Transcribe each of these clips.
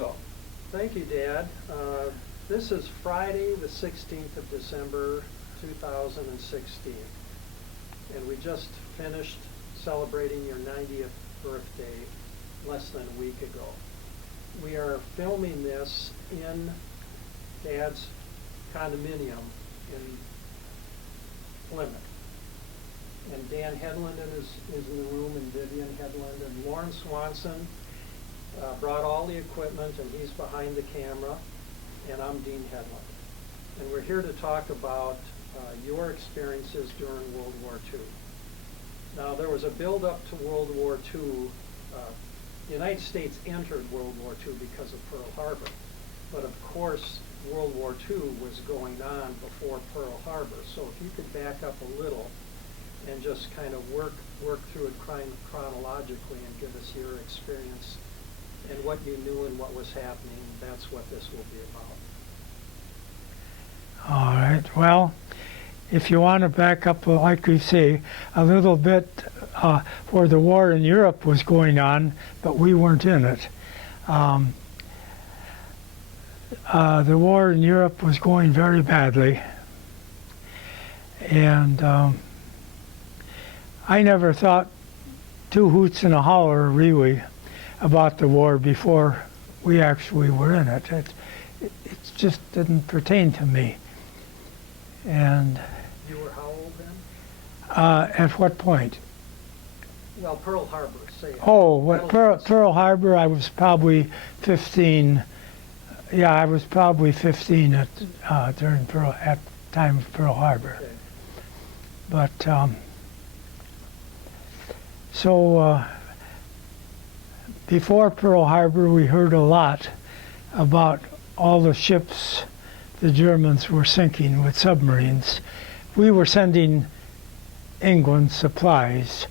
go. Thank you, Dad. This is Friday, the 16th of December, 2016. And we just finished celebrating your 90th birthday less than a week ago. We are filming this in Dad's condominium in Plymouth. And Dan Hedlund is in the room, and Vivian Hedlund, and Lauren Swanson brought all the equipment, and he's behind the camera, and I'm Dean Hedlund. And we're here to talk about your experiences during World War II. Now, there was a build-up to World War II. The United States entered World War II because of Pearl Harbor. But of course, World War II was going on before Pearl Harbor. So if you could back up a little and just kind of work through it chronologically and give us your experience and what you knew and what was happening, that's what this will be about. All right. Well, if you want to back up, like we say, a little bit where the war in Europe was going on, but we weren't in it. The war in Europe was going very badly, and I never thought two hoots and a holler, really, about the war before we actually were in it. It just didn't pertain to me. And You were how old then? at what point? Well, Pearl Harbor, say. Oh, what, Pearl Harbor, I was probably 15. Yeah, I was probably 15 at at time of Pearl Harbor. Okay. But so before Pearl Harbor, we heard a lot about all the ships the Germans were sinking with submarines. We were sending England supplies,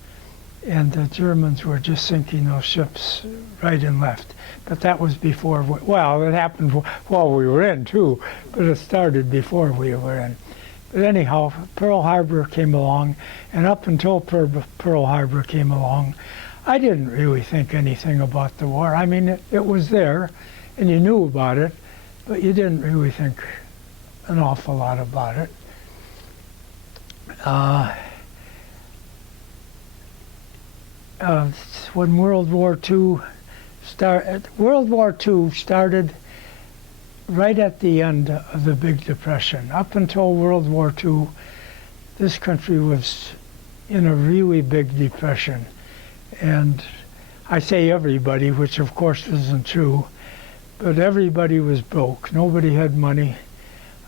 and the Germans were just sinking those ships right and left. But that was before, well, it happened while we were in too, but it started before we were in. But anyhow, Pearl Harbor came along, and up until Pearl Harbor came along, I didn't really think anything about the war. I mean, it was there, and you knew about it, but you didn't really think an awful lot about it. When World War II started right at the end of the Big Depression. Up until World War II, this country was in a really big depression. And I say everybody, which of course isn't true, but everybody was broke. Nobody had money,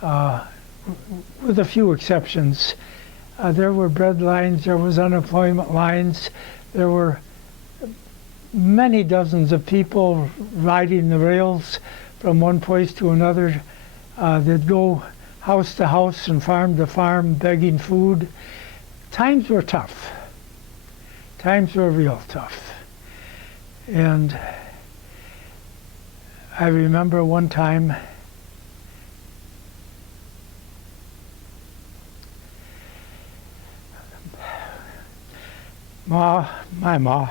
with a few exceptions. There were bread lines, there was unemployment lines, there were many dozens of people riding the rails from one place to another. They'd go house to house and farm to farm begging food. Times were tough. Times were real tough. And I remember one time my ma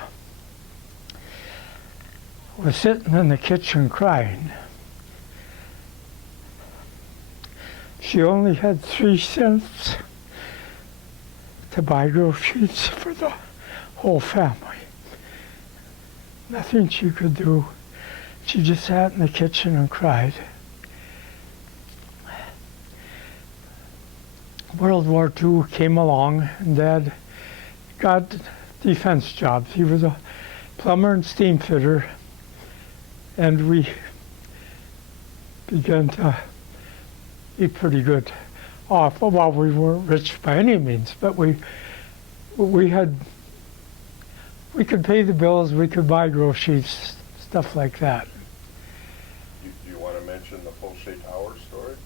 was sitting in the kitchen crying. She only had 3 cents to buy groceries for the whole family. Nothing she could do. She just sat in the kitchen and cried. World War II came along, and Dad got defense jobs. He was a plumber and steam fitter, and we began to be pretty good off. Well, we weren't rich by any means, but we could pay the bills, we could buy groceries, stuff like that. Do you want to mention the Fauché Tower story?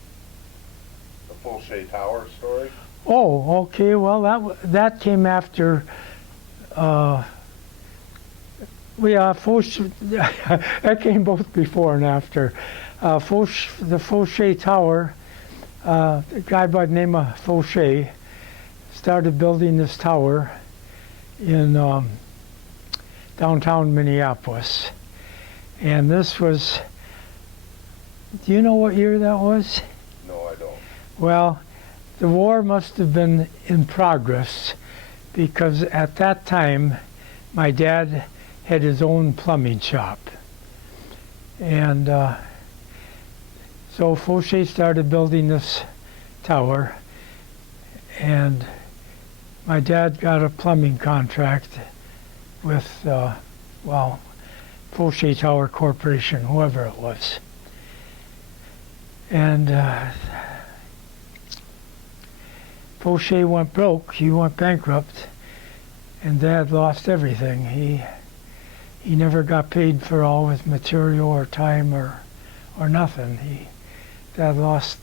The Fauché Tower story? Oh, okay. Well, that came after. That came both before and after. The Fauché Tower. A guy by the name of Fauché started building this tower in downtown Minneapolis, and this was Do you know what year that was? No, I don't. Well, the war must have been in progress because at that time my dad had his own plumbing shop. And so Fauché started building this tower, and my dad got a plumbing contract with, Fauché Tower Corporation, whoever it was. And Fauché went broke, he went bankrupt, and Dad lost everything. He never got paid for all his material or time or nothing. Dad lost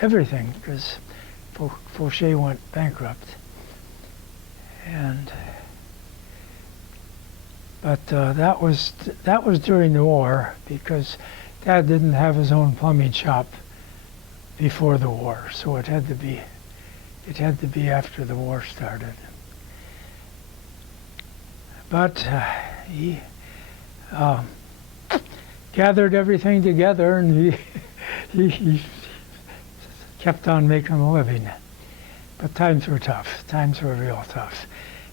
everything because Fauché went bankrupt. But that was during the war because Dad didn't have his own plumbing shop before the war, so it had to be after the war started. But he gathered everything together, and he kept on making a living. But times were tough. Times were real tough.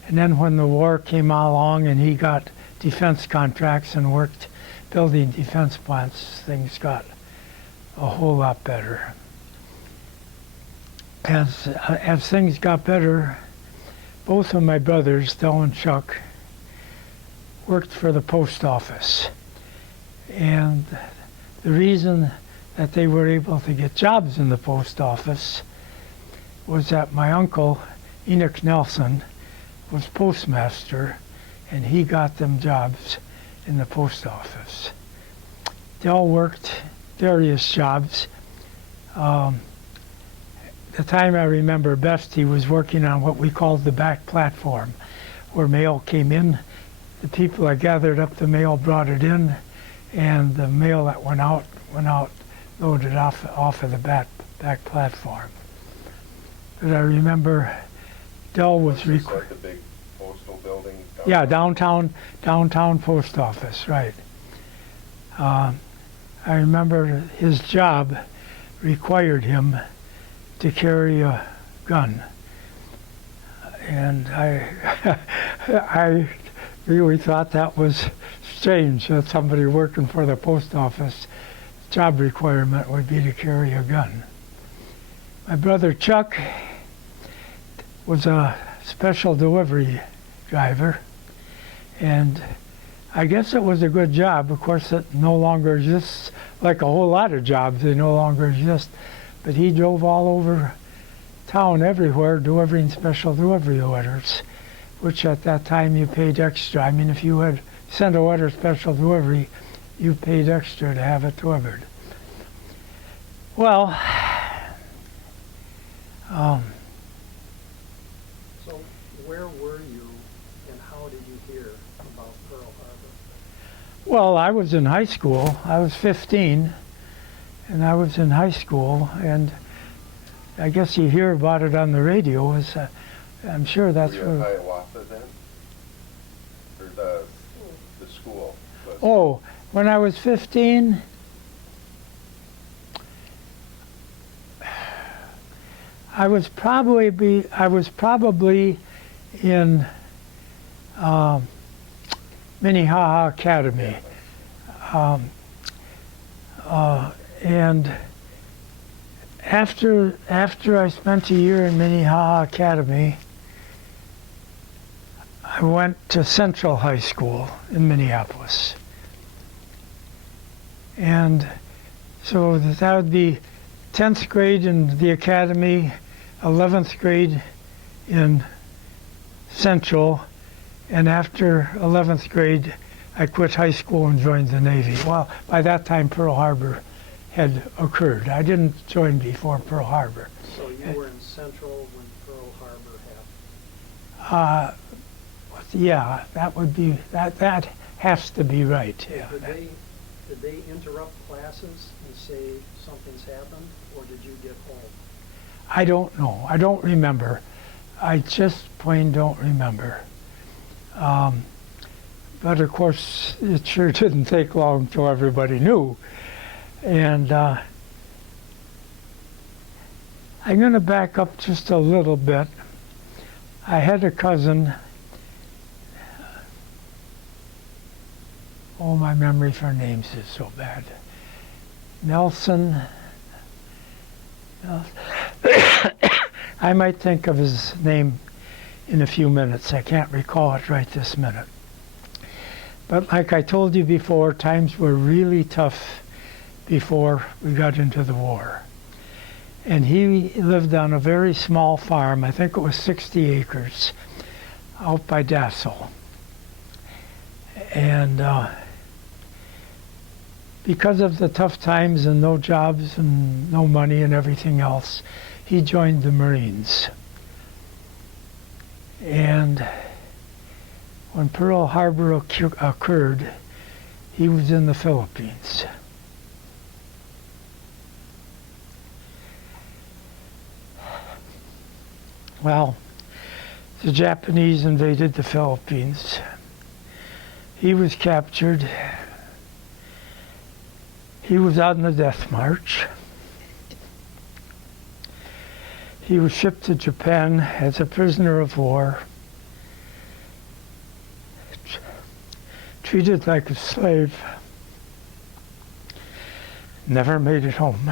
And then when the war came along and he got defense contracts and worked building defense plants, things got a whole lot better. As things got better, both of my brothers, Del and Chuck, worked for the post office. And the reason that they were able to get jobs in the post office was that my uncle, Enoch Nelson, was postmaster, and he got them jobs in the post office. Del worked various jobs. The time I remember best, he was working on what we called the back platform, where mail came in. The people that gathered up the mail brought it in, and the mail that went out loaded off of the back platform. But I remember Del was Is that the big postal building? Yeah, downtown post office, right. I remember his job required him to carry a gun, and I really thought that was strange that somebody working for the post office job requirement would be to carry a gun. My brother Chuck was a special delivery driver, and I guess it was a good job. Of course, it no longer exists, like a whole lot of jobs, they no longer exist. But he drove all over town, everywhere, delivering special delivery orders, which at that time you paid extra. I mean, if you had sent a letter special delivery, you paid extra to have it delivered. Well, So where were you and how did you hear about Pearl Harbor? well, I was in high school. I was 15, and I was in high school, and I guess you hear about it on the radio. I'm sure that's were you at Hiawatha then? Or the school? Oh, when I was 15, I was probably in Minnehaha Academy, and after I spent a year in Minnehaha Academy, I went to Central High School in Minneapolis. And so that would be 10th grade in the academy, 11th grade in Central, and after 11th grade, I quit high school and joined the Navy. Well, by that time, Pearl Harbor had occurred. I didn't join before Pearl Harbor. So you were in Central when Pearl Harbor happened? Yeah, that would be, that has to be right. Yeah. Did they interrupt classes and say something's happened, or did you get home? I don't know. I don't remember. I just plain don't remember. But of course, it sure didn't take long till everybody knew. And I'm going to back up just a little bit. I had a cousin. Oh, my memory for names is so bad. Nelson. I might think of his name in a few minutes. I can't recall it right this minute. But like I told you before, times were really tough before we got into the war. And he lived on a very small farm, I think it was 60 acres, out by Dassel. And because of the tough times and no jobs and no money and everything else, he joined the Marines. And when Pearl Harbor occurred, he was in the Philippines. Well, the Japanese invaded the Philippines. He was captured. He was on the death march. He was shipped to Japan as a prisoner of war, treated like a slave, never made it home.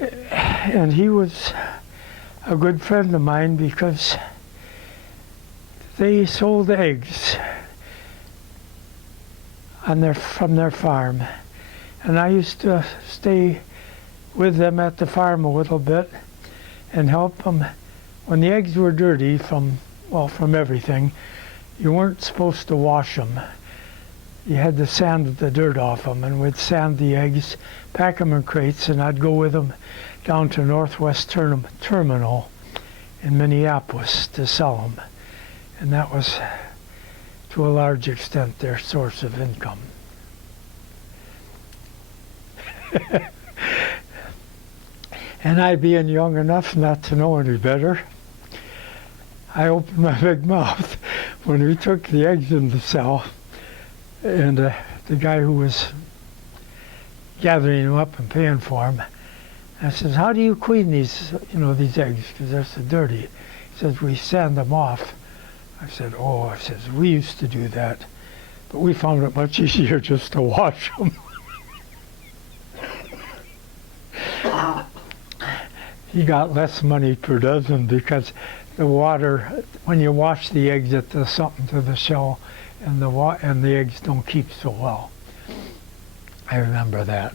And he was a good friend of mine because they sold eggs from their farm. And I used to stay with them at the farm a little bit and help them. When the eggs were dirty from everything, you weren't supposed to wash them. You had to sand the dirt off them, and we'd sand the eggs, pack them in crates, and I'd go with them down to Northwest Terminal in Minneapolis to sell them. And that was, to a large extent, their source of income. And I, being young enough not to know any better, I opened my big mouth when we took the eggs in to sell. And the guy who was gathering them up and paying for them, I says, "How do you clean these eggs? Because they're so dirty." He says, "We sand them off." I said, "Oh," I says, "we used to do that, but we found it much easier just to wash them." He got less money per dozen because the water, when you wash the eggs, it does something to the shell, and the eggs don't keep so well. I remember that.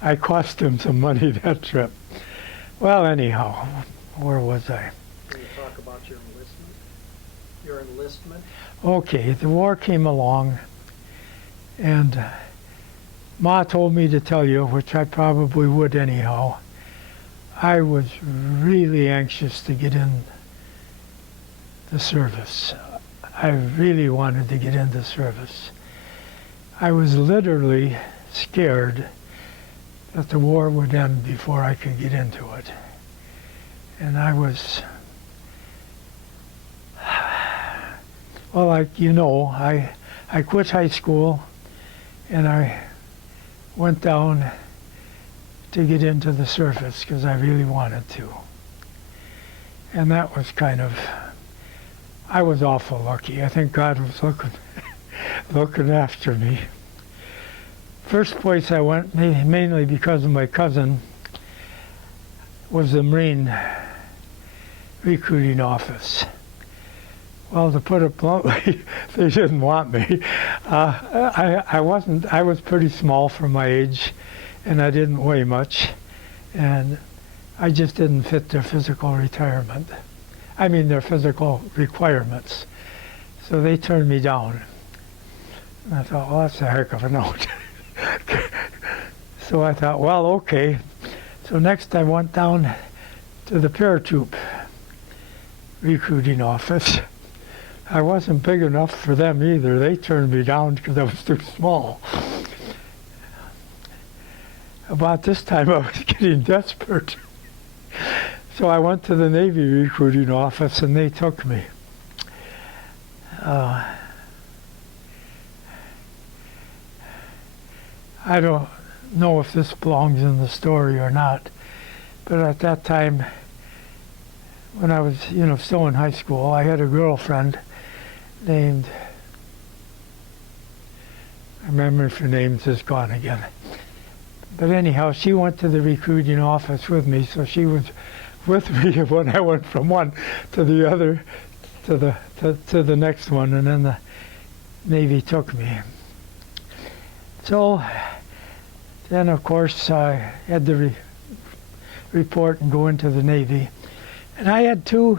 I cost him some money that trip. Well, anyhow, where was I? Can you talk about your enlistment? Your enlistment? Okay, the war came along, and Ma told me to tell you, which I probably would anyhow. I was really anxious to get in the service. I really wanted to get into service. I was literally scared that the war would end before I could get into it. And I was, well, like you know, I quit high school and I went down to get into the service because I really wanted to. And that was I was awful lucky. I think God was looking after me. First place I went, mainly because of my cousin, was the Marine recruiting office. Well, to put it bluntly, they didn't want me. I was pretty small for my age, and I didn't weigh much, and I just didn't fit their physical their physical requirements. So they turned me down. And I thought, well, that's a heck of a note. So I thought, well, okay. So next I went down to the paratroop recruiting office. I wasn't big enough for them either. They turned me down because I was too small. About this time I was getting desperate. So I went to the Navy recruiting office and they took me. I don't know if this belongs in the story or not, but at that time, when I was, still in high school, I had a girlfriend named, my memory for names is gone again. But anyhow, she went to the recruiting office with me, so she was with me when I went from one to the other, to the next one, and then the Navy took me. So then, of course, I had to report and go into the Navy. And I had two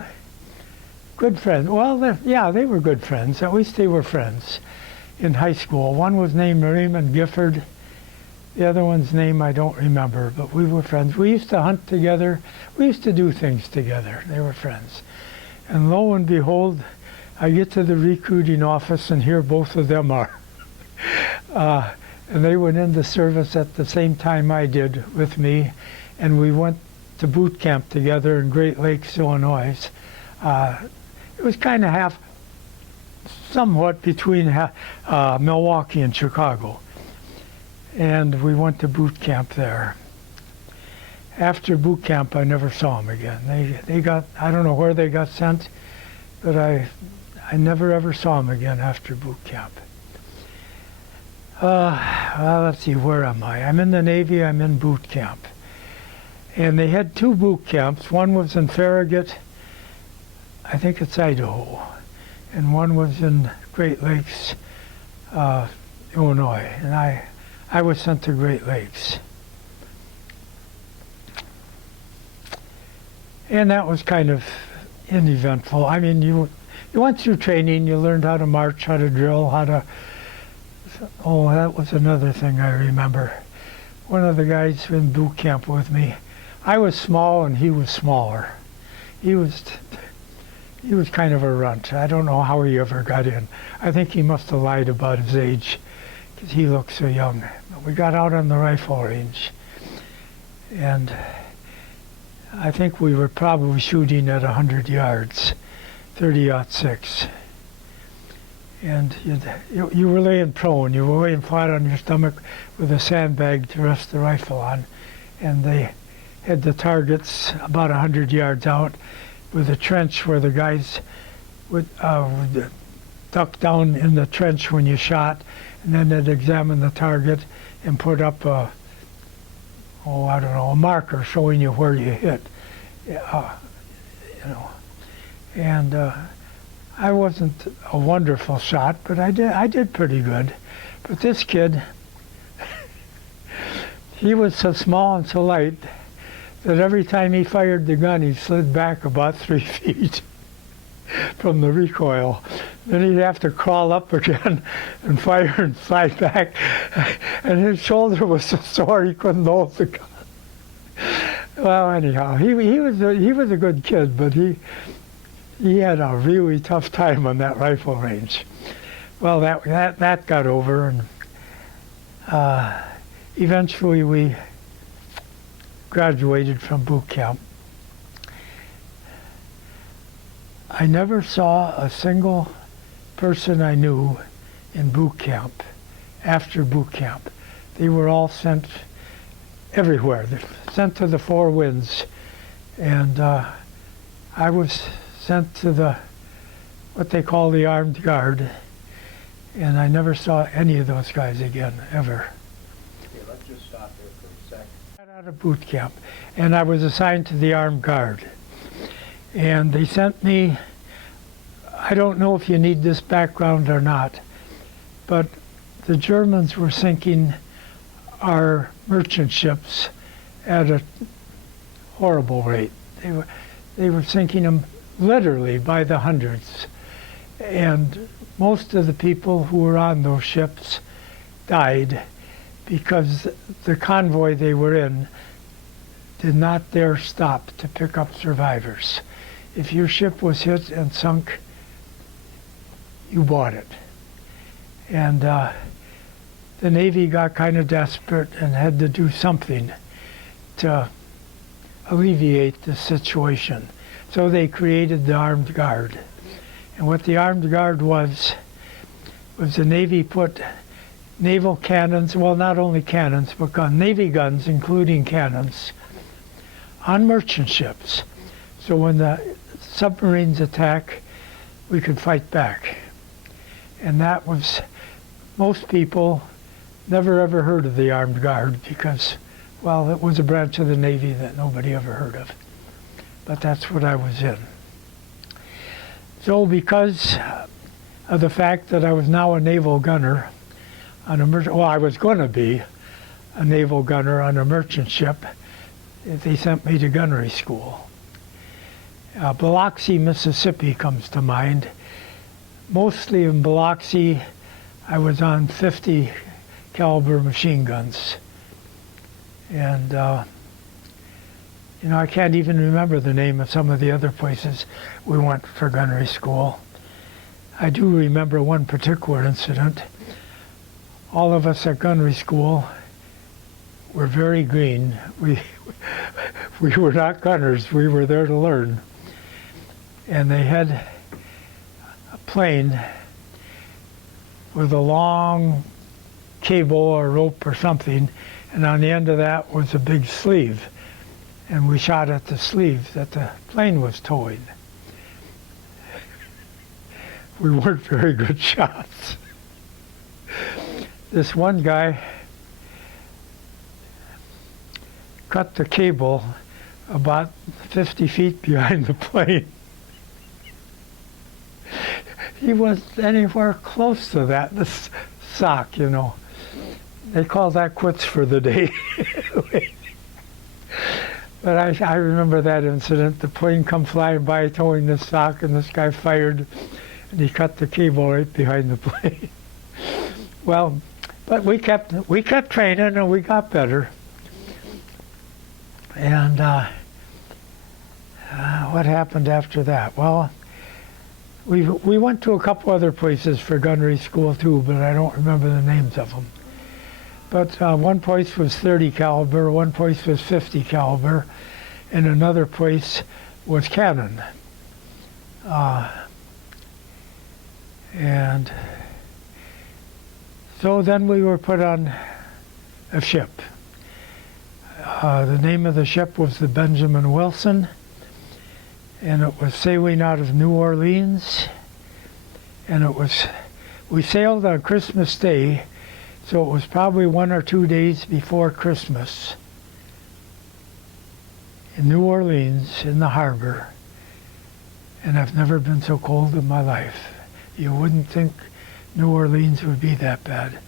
good friends. Well, they were good friends. At least they were friends in high school. One was named Raymond Gifford. The other one's name I don't remember, but we were friends. We used to hunt together. We used to do things together. They were friends. And lo and behold, I get to the recruiting office, and here both of them are. And they went into service at the same time I did with me, and we went to boot camp together in Great Lakes, Illinois. It was kind of somewhat between Milwaukee and Chicago. And we went to boot camp there. After boot camp, I never saw them again. They got, I don't know where they got sent, but I never ever saw them again after boot camp. Well, let's see, where am I? I'm in the Navy, I'm in boot camp. And they had two boot camps. One was in Farragut, I think it's Idaho, and one was in Great Lakes, Illinois. And I was sent to Great Lakes. And that was kind of uneventful. I mean, you went through training, you learned how to march, how to drill, that was another thing I remember. One of the guys in boot camp with me, I was small and he was smaller. He was kind of a runt. I don't know how he ever got in. I think he must have lied about his age because he looked so young. But we got out on the rifle range, and I think we were probably shooting at 100 yards, 30-06. And you were laying prone. You were laying flat on your stomach with a sandbag to rest the rifle on. And they had the targets about 100 yards out with a trench where the guys would duck down in the trench when you shot, and then they'd examine the target and put up a marker showing you where you hit. And I wasn't a wonderful shot, but I did pretty good. But this kid, he was so small and so light that every time he fired the gun, he slid back about 3 feet from the recoil. Then he'd have to crawl up again and fire and slide back. And his shoulder was so sore he couldn't hold the gun. Well, anyhow, he was a good kid, but he had a really tough time on that rifle range. Well, that got over, and eventually we graduated from boot camp. I never saw a single person I knew in boot camp after boot camp. They were all sent everywhere. They're sent to the four winds, and I was sent to what they call the armed guard, and I never saw any of those guys again, ever. Okay, let's just stop there for a second. I got out of boot camp, and I was assigned to the armed guard. And they sent me, I don't know if you need this background or not, but the Germans were sinking our merchant ships at a horrible rate. They were sinking them literally by the hundreds. And most of the people who were on those ships died because the convoy they were in did not dare stop to pick up survivors. If your ship was hit and sunk, you bought it. And the Navy got kind of desperate and had to do something to alleviate the situation. So they created the armed guard. And what the armed guard was the Navy put naval cannons, well, not only cannons, but Navy guns, including cannons, on merchant ships. So when the submarines attack, we could fight back. And that was, most people never ever heard of the armed guard because, well, it was a branch of the Navy that nobody ever heard of. But that's what I was in. So because of the fact that I was now a naval gunner on a well, I was going to be a naval gunner on a merchant ship, they sent me to gunnery school. Biloxi, Mississippi comes to mind. Mostly in Biloxi, I was on 50 caliber machine guns. And, I can't even remember the name of some of the other places we went for gunnery school. I do remember one particular incident. All of us at gunnery school were very green. We were not gunners. We were there to learn. And they had a plane with a long cable or rope or something, and on the end of that was a big sleeve. And we shot at the sleeve that the plane was towing. We weren't very good shots. This one guy cut the cable about 50 feet behind the plane. He wasn't anywhere close to that, this sock, They call that quits for the day. But I remember that incident. The plane come flying by towing this sock, and this guy fired, and he cut the cable right behind the plane. Well, but we kept training, and we got better. And what happened after that? Well, we went to a couple other places for gunnery school too, but I don't remember the names of them. But one place was 30 caliber, one place was 50 caliber, and another place was cannon. And so then we were put on a ship. The name of the ship was the Benjamin Wilson, and it was sailing out of New Orleans, and we sailed on Christmas Day. So it was probably 1 or 2 days before Christmas in New Orleans in the harbor. And I've never been so cold in my life. You wouldn't think New Orleans would be that bad.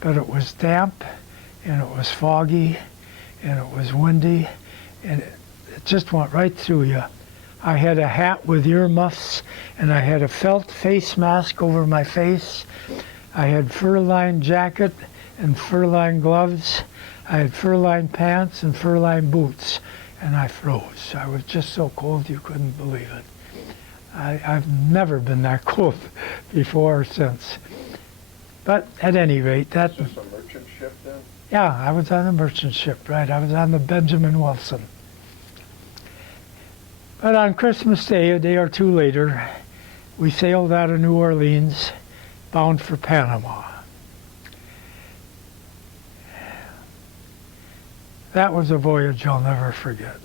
But it was damp, and it was foggy, and it was windy, and it just went right through you. I had a hat with earmuffs, and I had a felt face mask over my face. I had fur-lined jacket and fur-lined gloves. I had fur-lined pants and fur-lined boots, and I froze. I was just so cold you couldn't believe it. I've never been that cold before or since. But at any rate, that... Is this a merchant ship then? Yeah, I was on a merchant ship, right. I was on the Benjamin Wilson. But on Christmas Day, a day or two later, we sailed out of New Orleans, bound for Panama. That was a voyage I'll never forget.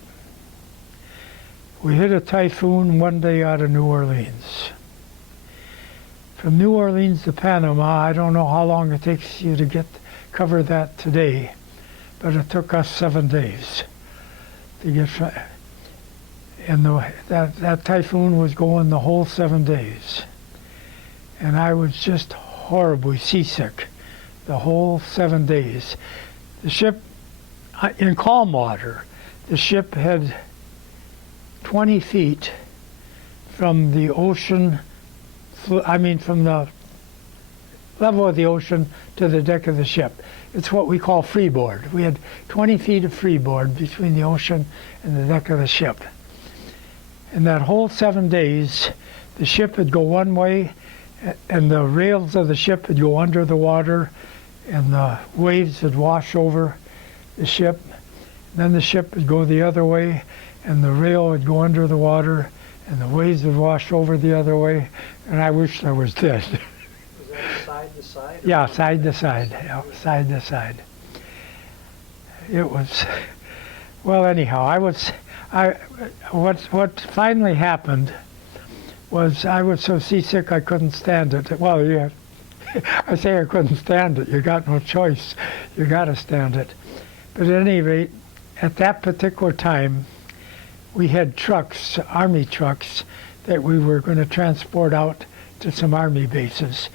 We hit a typhoon one day out of New Orleans. From New Orleans to Panama, I don't know how long it takes you to cover that today, but it took us 7 days to get. And that typhoon was going the whole 7 days. And I was just horribly seasick the whole 7 days. The ship, in calm water, the ship had 20 feet from the ocean, from the level of the ocean to the deck of the ship. It's what we call freeboard. We had 20 feet of freeboard between the ocean and the deck of the ship. And that whole 7 days, the ship would go one way, and the rails of the ship would go under the water, and the waves would wash over the ship. Then the ship would go the other way, and the rail would go under the water, and the waves would wash over the other way, and I wished I was dead. Was that side to side? or Yeah, front side to back? side, yeah, side to side. It was, well, anyhow, what finally happened was I was so seasick I couldn't stand it. Well, yeah, I say I couldn't stand it. You got no choice. You got to stand it. But at any rate, at that particular time, we had trucks, Army trucks, that we were going to transport out to some Army bases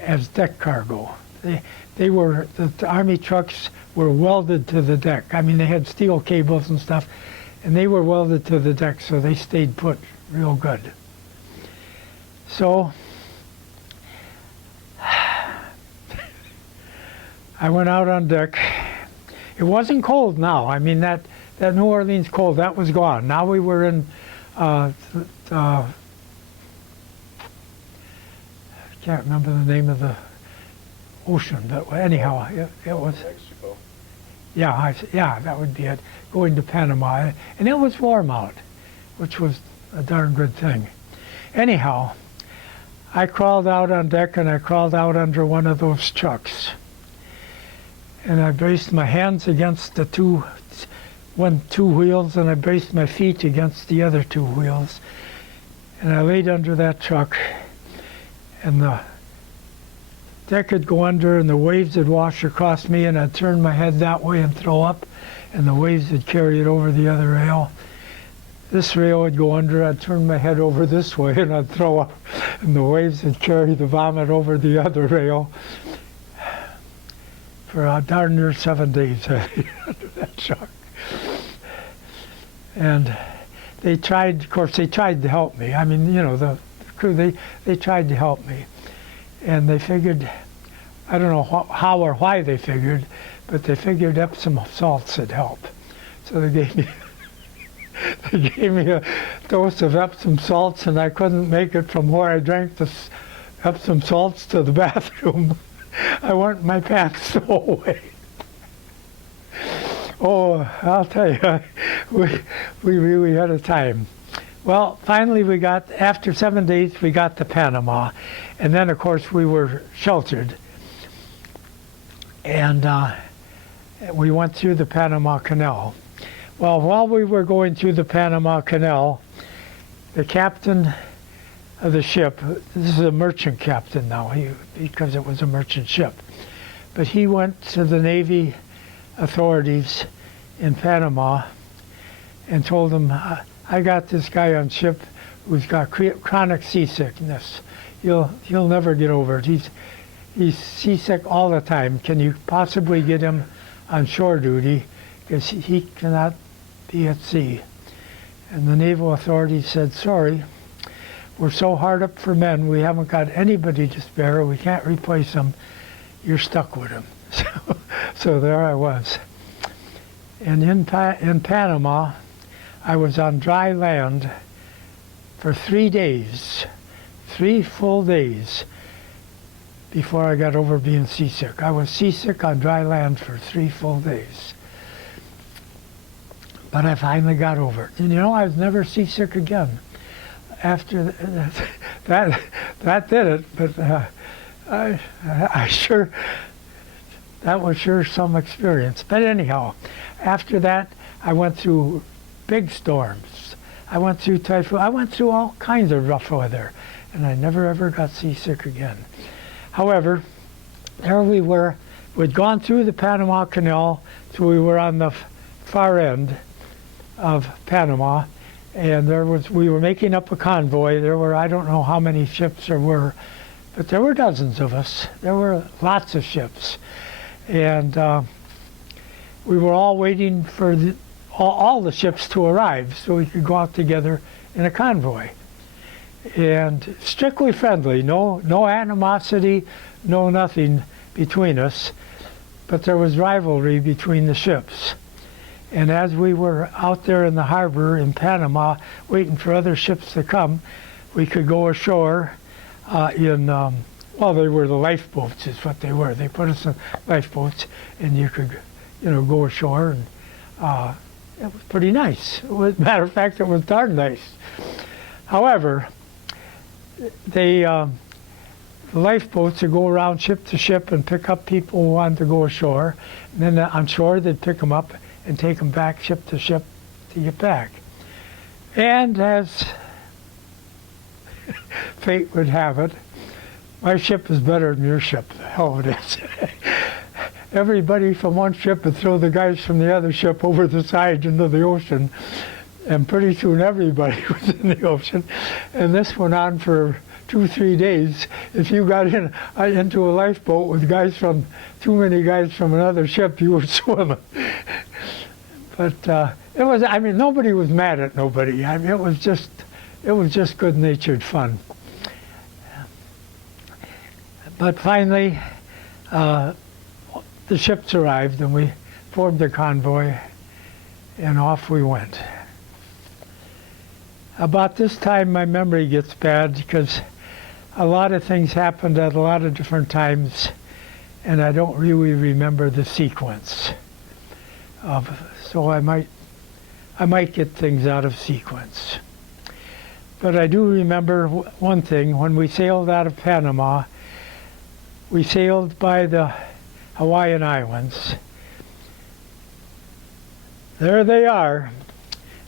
as deck cargo. The Army trucks were welded to the deck. I mean, they had steel cables and stuff, and they were welded to the deck, so they stayed put real good. So I went out on deck. It wasn't cold now. I mean, that New Orleans cold, that was gone. Now we were in, I can't remember the name of the ocean, but anyhow, it was, Mexico. yeah, that would be it, going to Panama. And it was warm out, which was a darn good thing. Anyhow, I crawled out on deck and I crawled out under one of those trucks. And I braced my hands against the two wheels, and I braced my feet against the other two wheels. And I laid under that truck, and the deck would go under and the waves would wash across me, and I'd turn my head that way and throw up, and the waves would carry it over the other rail. This rail would go under, I'd turn my head over this way and I'd throw up, and the waves would carry the vomit over the other rail. For a darn near 7 days I lay under that truck. And they tried, of course, they tried to help me. I mean, you know, the crew, they tried to help me. And they figured, I don't know how or why they figured, but they figured Epsom salts would help. So they gave me they gave me a dose of Epsom salts, and I couldn't make it from where I drank the Epsom salts to the bathroom. I want my pants stowaway. Oh, I'll tell you, we really had a time. Well, finally we got, after 7 days, we got to Panama. And then, of course, we were sheltered. And we went through the Panama Canal. Well, while we were going through the Panama Canal, the captain of the ship, this is a merchant captain now, because it was a merchant ship, but he went to the Navy authorities in Panama and told them, I got this guy on ship who's got chronic seasickness. He'll never get over it. He's seasick all the time. Can you possibly get him on shore duty, because he cannot be at sea? And the naval authorities said, sorry, we're so hard up for men, we haven't got anybody to spare, we can't replace him, you're stuck with him. So there I was. And in Panama, I was on dry land for 3 days, 3 full days, before I got over being seasick. I was seasick on dry land for 3 full days. But I finally got over it. And you know, I was never seasick again. After that did it, but I sure, that was sure some experience. But anyhow, after that, I went through big storms. I went through typhoon. I went through all kinds of rough weather, and I never ever got seasick again. However, there we were. We'd gone through the Panama Canal, so we were on the far end of Panama, and we were making up a convoy. There were, I don't know how many ships there were, but there were dozens of us. There were lots of ships. And we were all waiting for all the ships to arrive so we could go out together in a convoy. And strictly friendly, no animosity, no nothing between us, but there was rivalry between the ships. And as we were out there in the harbor in Panama waiting for other ships to come, we could go ashore well, they were the lifeboats is what they were. They put us in lifeboats, and you could, go ashore, and it was pretty nice. Matter of fact, it was darn nice. However, the lifeboats would go around ship to ship and pick up people who wanted to go ashore. And then on shore, they'd pick them up and take them back ship to ship to get back. And as fate would have it, my ship is better than your ship. The hell it is. Everybody from one ship would throw the guys from the other ship over the side into the ocean. And pretty soon everybody was in the ocean. And this went on for 2-3 days. If you got into a lifeboat with too many guys from another ship, you were swimming. But it was, I mean, nobody was mad at nobody. I mean, it was just good-natured fun. But finally, the ships arrived and we formed a convoy and off we went. About this time my memory gets bad because a lot of things happened at a lot of different times and I don't really remember the sequence. So I might get things out of sequence. But I do remember one thing. When we sailed out of Panama, we sailed by the Hawaiian Islands. There they are.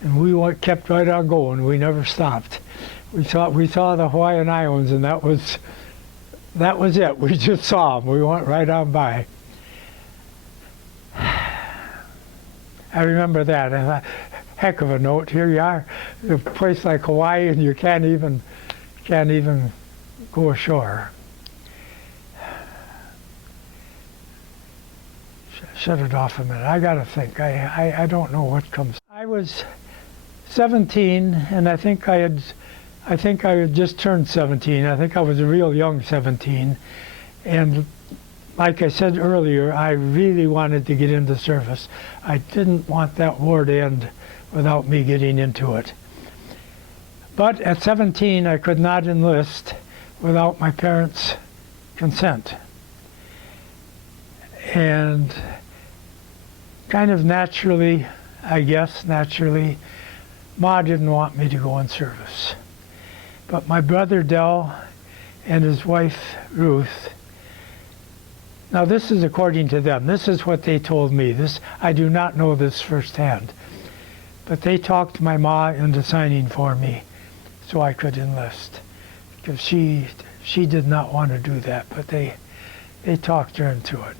And we kept right on going. We never stopped. We saw the Hawaiian Islands, and that was it. We just saw them. We went right on by. I remember that. I thought, heck of a note. Here you are, a place like Hawaii, and you can't even go ashore. Shut it off a minute. I got to think. I don't know what comes. I was 17, and I think I had just turned 17. I think I was a real young 17, and like I said earlier, I really wanted to get into service. I didn't want that war to end without me getting into it. But at 17, I could not enlist without my parents' consent. And kind of naturally, Ma didn't want me to go in service. But my brother Del and his wife Ruth, now this is according to them. This is what they told me. I do not know this firsthand. But they talked my ma into signing for me so I could enlist. Because she did not want to do that, but they talked her into it.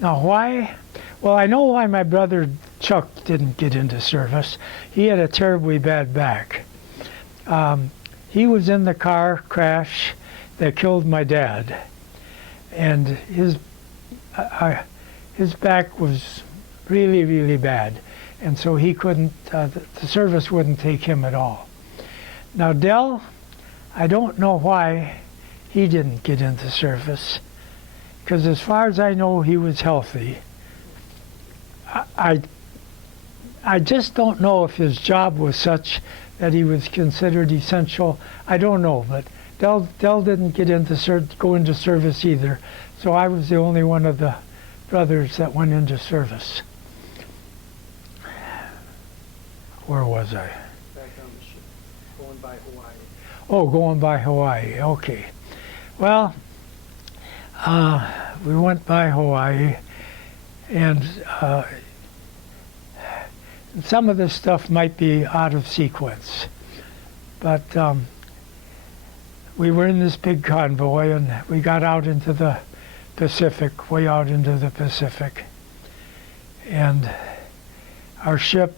Now why? Well, I know why my brother Chuck didn't get into service. He had a terribly bad back. He was in the car crash that killed my dad, and his back was really, really bad, and so he couldn't. The service wouldn't take him at all. Now Del, I don't know why he didn't get into service, because as far as I know, he was healthy. I just don't know if his job was such that he was considered essential. I don't know, but Del didn't go into service either, so I was the only one of the brothers that went into service. Where was I? Back on the ship, going by Hawaii. Oh, going by Hawaii, okay. Well, we went by Hawaii, and some of this stuff might be out of sequence, but we were in this big convoy and we got out into the Pacific, way out into the Pacific, and our ship,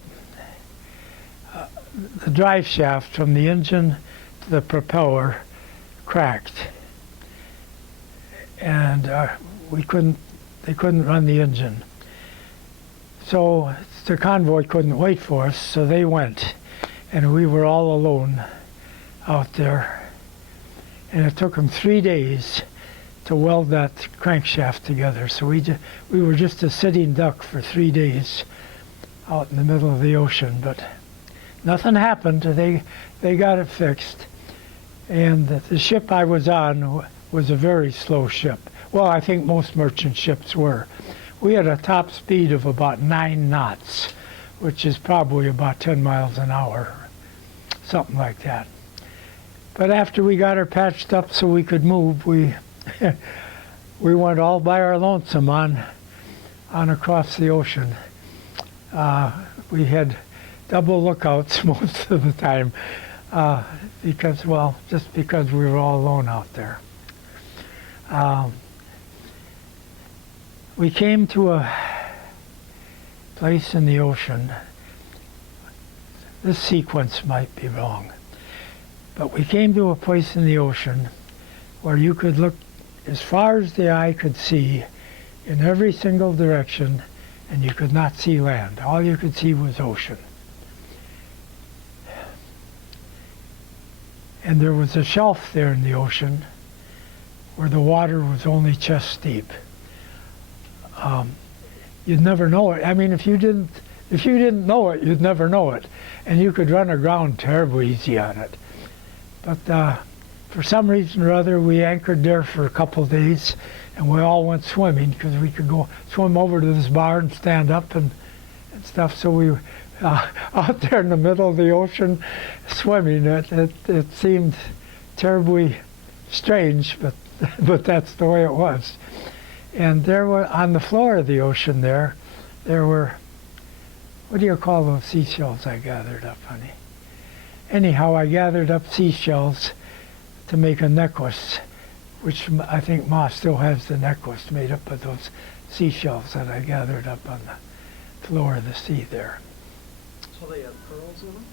the drive shaft from the engine to the propeller cracked, and they couldn't run the engine. So the convoy couldn't wait for us, so they went, and we were all alone out there. And it took them 3 days to weld that crankshaft together. So we were just a sitting duck for 3 days out in the middle of the ocean, but nothing happened. They got it fixed. And the ship I was on was a very slow ship. Well, I think most merchant ships were. We had a top speed of about 9 knots, which is probably about 10 miles an hour, something like that. But after we got her patched up so we could move, we we went all by our lonesome on across the ocean. We had double lookouts most of the time because, well, just because we were all alone out there. We came to a place in the ocean. This sequence might be wrong, but we came to a place in the ocean where you could look as far as the eye could see in every single direction, and you could not see land. All you could see was ocean. And there was a shelf there in the ocean where the water was only chest deep. You'd never know it. I mean, if you didn't know it, you'd never know it, and you could run aground terribly easy on it. But for some reason or other, we anchored there for a couple of days, and we all went swimming because we could go swim over to this bar and stand up and stuff. So we were out there in the middle of the ocean swimming. It seemed terribly strange, but that's the way it was. And there were, on the floor of the ocean there were, what do you call those seashells I gathered up, honey? Anyhow, I gathered up seashells to make a necklace, which I think Ma still has the necklace made up of those seashells that I gathered up on the floor of the sea there. So they had pearls in them?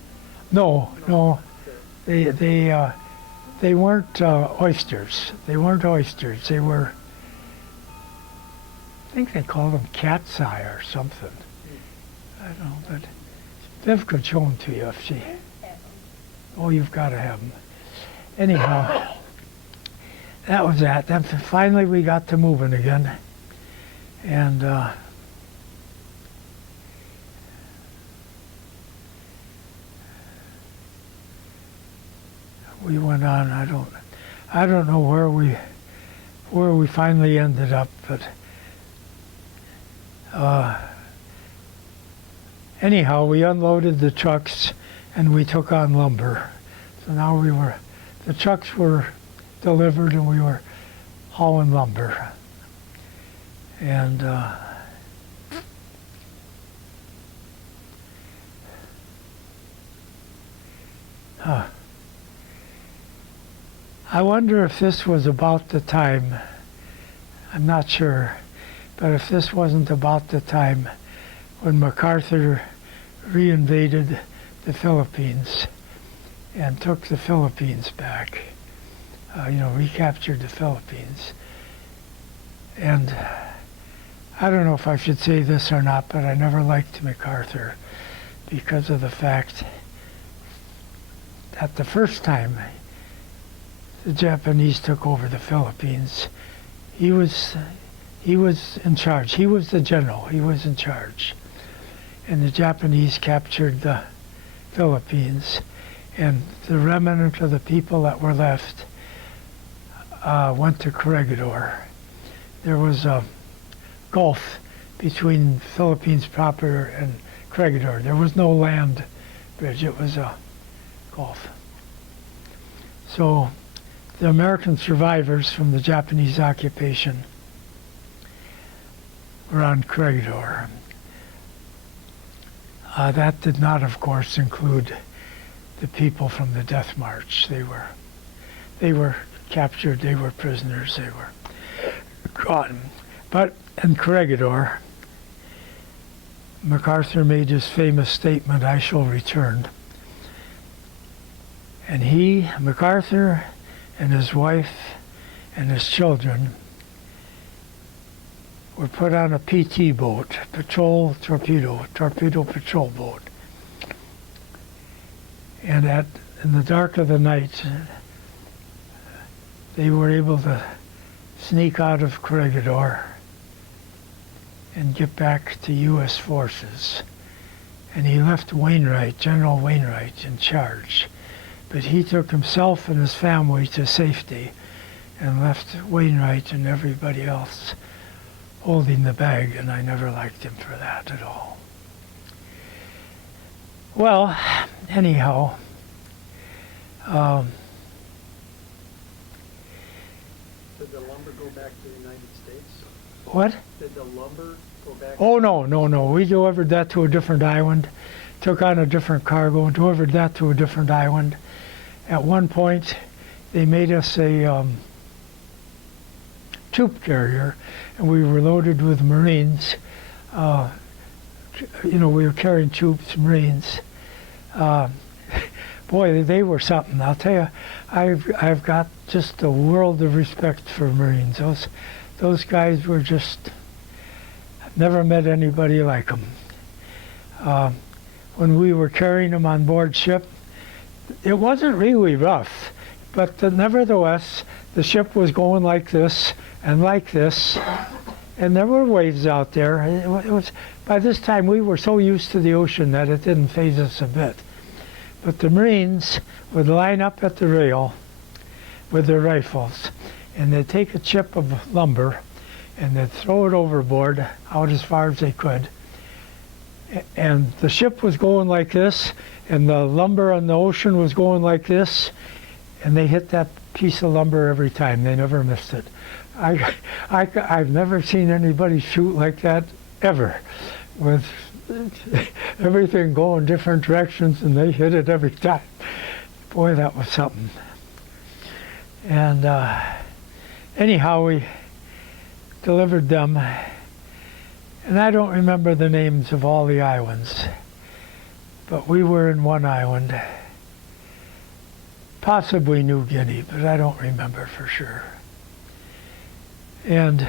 No. Okay. They weren't oysters. They weren't oysters. They were, I think they called them cat's eye or something. I don't know, but Viv could show them to you if she... Oh, you've got to have them. Anyhow, that was that. Then finally we got to moving again. And we went on. I don't know where we finally ended up, but anyhow, we unloaded the trucks and we took on lumber. So now the trucks were delivered and we were hauling lumber. And I wonder if this was about the time, I'm not sure, but if this wasn't about the time when MacArthur reinvaded the Philippines and took the Philippines back, recaptured the Philippines. And I don't know if I should say this or not, but I never liked MacArthur because of the fact that the first time the Japanese took over the Philippines, he was in charge. He was the general. He was in charge. And the Japanese captured the Philippines, and the remnant of the people that were left went to Corregidor. There was a gulf between Philippines proper and Corregidor. There was no land bridge. It was a gulf. So the American survivors from the Japanese occupation were on Corregidor. That did not, of course, include the people from the Death March. They were captured, they were prisoners, they were gone. But in Corregidor, MacArthur made his famous statement, "I shall return." And he, MacArthur, and his wife and his children were put on a PT boat, torpedo patrol boat. And in the dark of the night, they were able to sneak out of Corregidor and get back to U.S. forces. And he left Wainwright, General Wainwright, in charge. But he took himself and his family to safety and left Wainwright and everybody else holding the bag, and I never liked him for that at all. Well, anyhow, lumber go back to the United States? What? Did the lumber go back? Oh, no. We delivered that to a different island, took on a different cargo, and delivered that to a different island. At one point, they made us a troop carrier, and we were loaded with Marines. We were carrying troops, Marines. Boy, they were something. I'll tell you, I've got just a world of respect for Marines. Those guys were just, I've never met anybody like them. When we were carrying them on board ship, it wasn't really rough, but nevertheless, the ship was going like this, and there were waves out there. It was, by this time, we were so used to the ocean that it didn't faze us a bit. But the Marines would line up at the rail with their rifles, and they'd take a chip of lumber, and they'd throw it overboard out as far as they could. And the ship was going like this, and the lumber on the ocean was going like this, and they hit that piece of lumber every time. They never missed it. I've never seen anybody shoot like that ever, with everything going different directions, and they hit it every time. Boy, that was something. And anyhow, we delivered them, and I don't remember the names of all the islands, but we were in one island, possibly New Guinea, but I don't remember for sure. And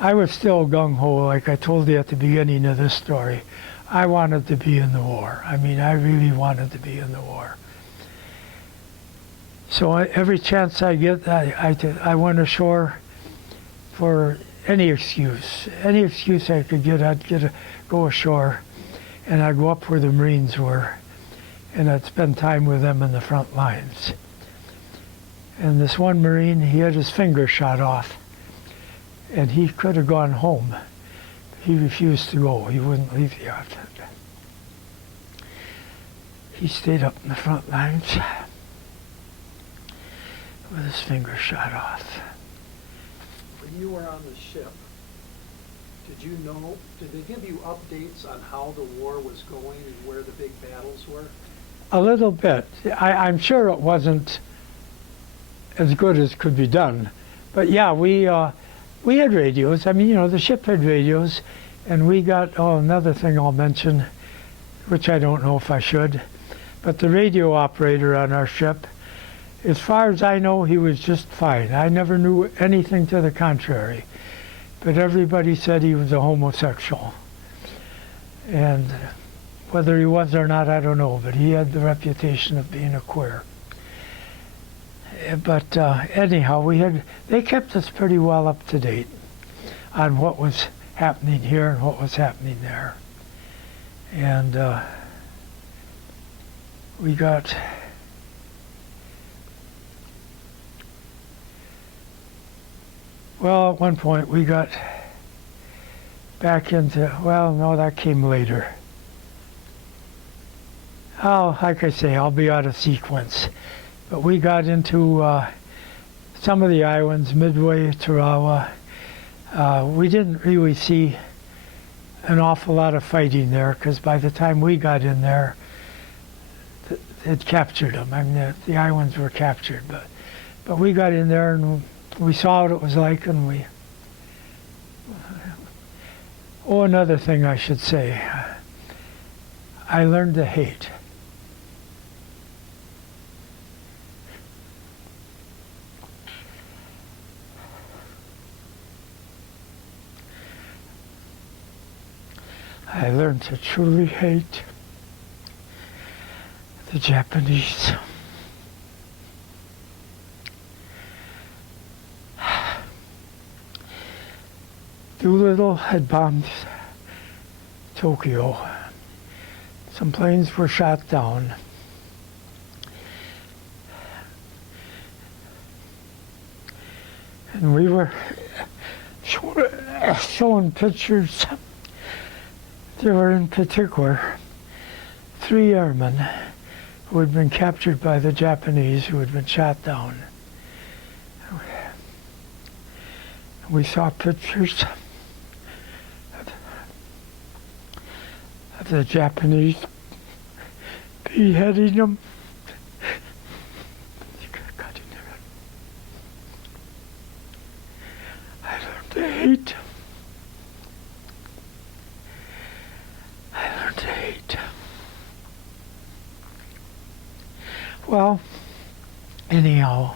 I was still gung-ho, like I told you at the beginning of this story. I wanted to be in the war. I mean, I really wanted to be in the war. So every chance I get, I went ashore for any excuse. Any excuse I could get, go ashore, and I'd go up where the Marines were, and I'd spend time with them in the front lines. And this one Marine, he had his finger shot off, and he could have gone home. He refused to go. He wouldn't leave the outfit. He stayed up in the front lines with his finger shot off. When you were on the ship, did they give you updates on how the war was going and where the big battles were? A little bit. I'm sure it wasn't as good as could be done. But yeah, we had radios. I mean, the ship had radios, and we got, another thing I'll mention, which I don't know if I should, but the radio operator on our ship, as far as I know, he was just fine. I never knew anything to the contrary, but everybody said he was a homosexual. And whether he was or not, I don't know, but he had the reputation of being a queer. But anyhow, they kept us pretty well up to date on what was happening here and what was happening there. And we got at one point we got back into, no, that came later. Like I say, I'll be out of sequence. But we got into some of the islands, Midway, Tarawa. We didn't really see an awful lot of fighting there, because by the time we got in there, it captured them. I mean, the islands were captured. But we got in there, and we saw what it was like, and another thing I should say. I learned to hate. I learned to truly hate the Japanese. Doolittle had bombed Tokyo. Some planes were shot down. And we were showing pictures. There were in particular 3 airmen who had been captured by the Japanese, who had been shot down. We saw pictures of the Japanese beheading them. I learned to hate. I learned to hate. Well, anyhow,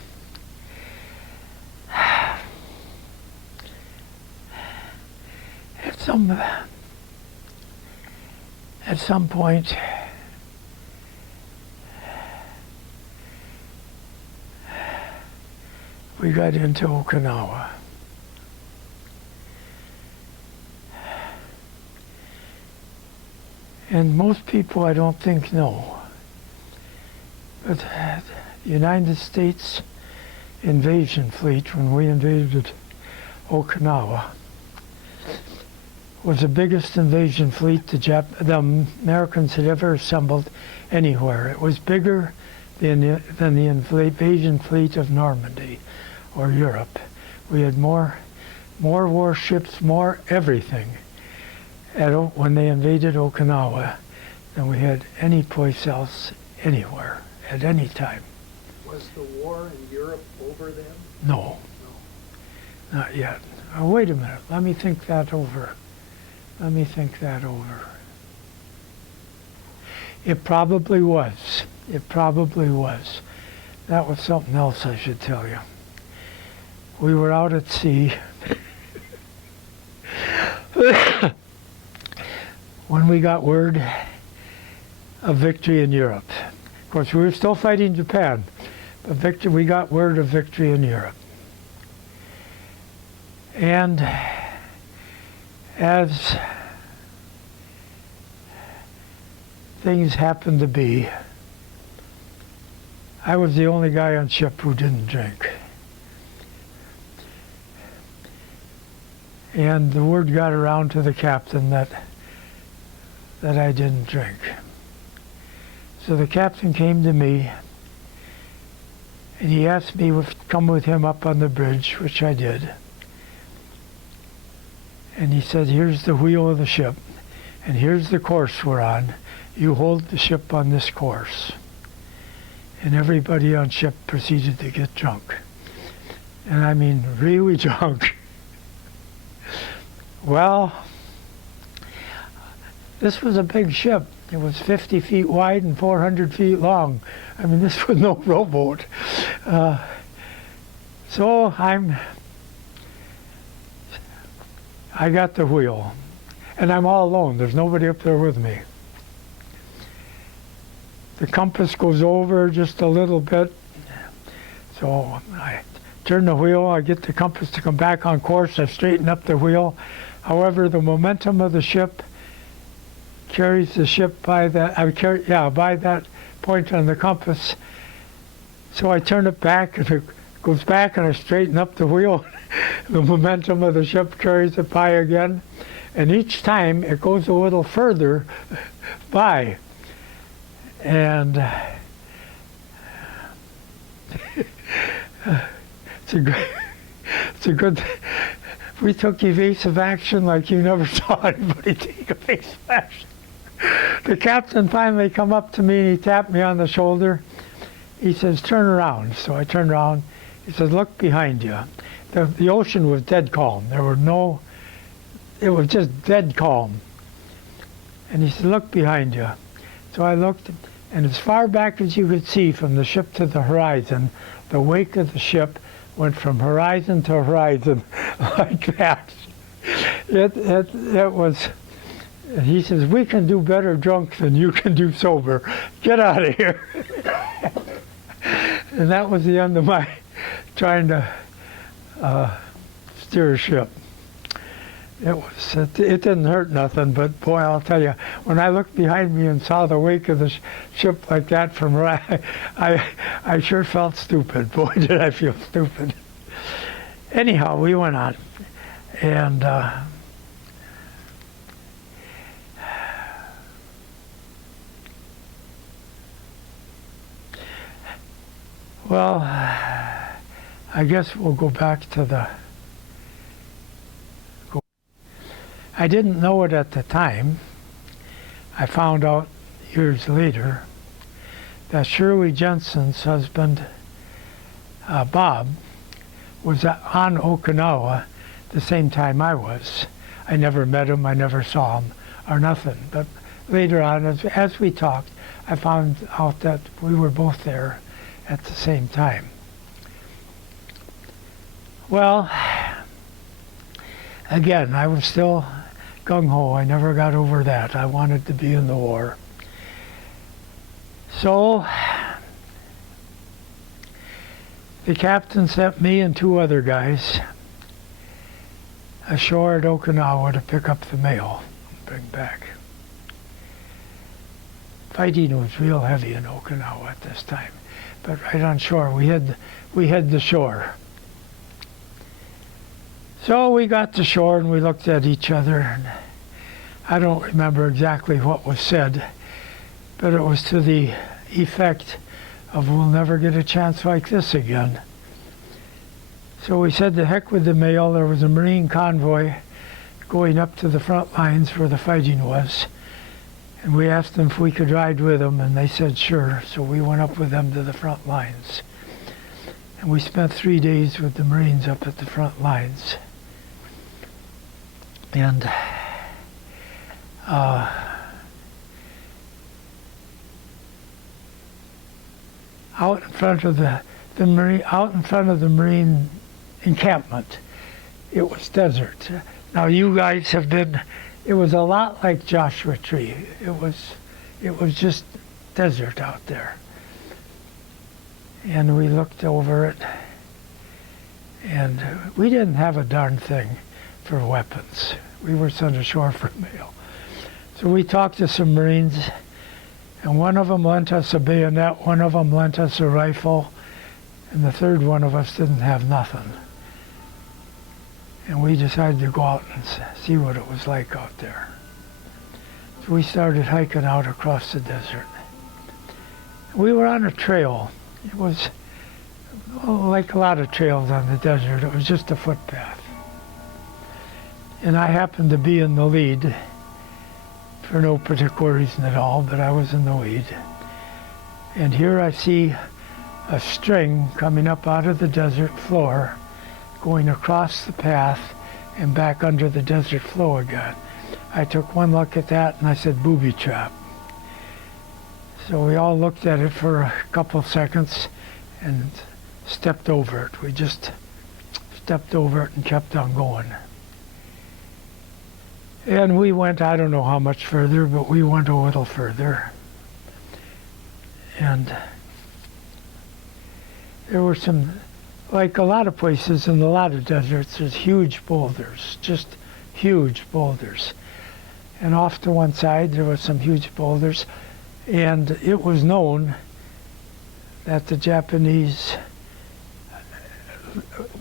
at some point, we got into Okinawa. And most people, I don't think, know. But the United States invasion fleet, when we invaded Okinawa, was the biggest invasion fleet the Americans had ever assembled anywhere. It was bigger than the invasion fleet of Normandy or Europe. We had more warships, more everything when they invaded Okinawa than we had any place else anywhere at any time. Was the war in Europe over then? No, not yet. Wait a minute. Let me think that over. It probably was. It probably was. That was something else I should tell you. We were out at sea when we got word of victory in Europe. Of course, we were still fighting Japan, but we got word of victory in Europe. And as things happened to be, I was the only guy on ship who didn't drink. And the word got around to the captain that I didn't drink. So the captain came to me and he asked me to come with him up on the bridge, which I did. And he said, here's the wheel of the ship, and here's the course we're on. You hold the ship on this course. And everybody on ship proceeded to get drunk. And I mean, really drunk. Well, this was a big ship. It was 50 feet wide and 400 feet long. I mean, this was no rowboat. So I got the wheel, and I'm all alone. There's nobody up there with me. The compass goes over just a little bit, so I turn the wheel, I get the compass to come back on course, I straighten up the wheel. However, the momentum of the ship carries the ship by that point on the compass. So I turn it back, and it goes back, and I straighten up the wheel. The momentum of the ship carries it by again, and each time it goes a little further by. And it's a good. We took evasive action like you never saw anybody take evasive action. The captain finally come up to me and he tapped me on the shoulder. He says, turn around. So I turned around. He says, look behind you. The ocean was dead calm. It was just dead calm. And he said, look behind you. So I looked, and as far back as you could see from the ship to the horizon, the wake of the ship went from horizon to horizon like that. It was, he says, we can do better drunk than you can do sober. Get out of here. And that was the end of my trying to steer a ship. It didn't hurt nothing, but boy, I'll tell you, when I looked behind me and saw the wake of the ship like that from where I sure felt stupid. Boy, did I feel stupid. Anyhow, we went on, and well, I guess we'll go back to I didn't know it at the time. I found out years later that Shirley Jensen's husband, Bob, was on Okinawa the same time I was. I never met him, I never saw him, or nothing. But later on, as we talked, I found out that we were both there at the same time. Well, again, I was still gung-ho. I never got over that. I wanted to be in the war. So, the captain sent me and 2 other guys ashore at Okinawa to pick up the mail and bring back. Fighting was real heavy in Okinawa at this time, but right on shore, we had the shore. So we got to shore and we looked at each other, and I don't remember exactly what was said, but it was to the effect of, we'll never get a chance like this again. So we said, to heck with the mail. There was a Marine convoy going up to the front lines where the fighting was, and we asked them if we could ride with them, and they said sure. So we went up with them to the front lines, and we spent 3 days with the Marines up at the front lines. And out in front of the Marine encampment, it was desert. Now you guys have been. It was a lot like Joshua Tree. It was just desert out there. And we looked over it, and we didn't have a darn thing for weapons. We were sent ashore for mail. So we talked to some Marines, and one of them lent us a bayonet, one of them lent us a rifle, and the third one of us didn't have nothing. And we decided to go out and see what it was like out there. So we started hiking out across the desert. We were on a trail. It was like a lot of trails on the desert. It was just a footpath. And I happened to be in the lead for no particular reason at all, but I was in the lead. And here I see a string coming up out of the desert floor, going across the path and back under the desert floor again. I took one look at that and I said, booby trap. So we all looked at it for a couple of seconds and stepped over it. We just stepped over it and kept on going. And we went, I don't know how much further, but we went a little further. And there were some, like a lot of places in a lot of deserts, there's huge boulders, just huge boulders. And off to one side there were some huge boulders, and it was known that the Japanese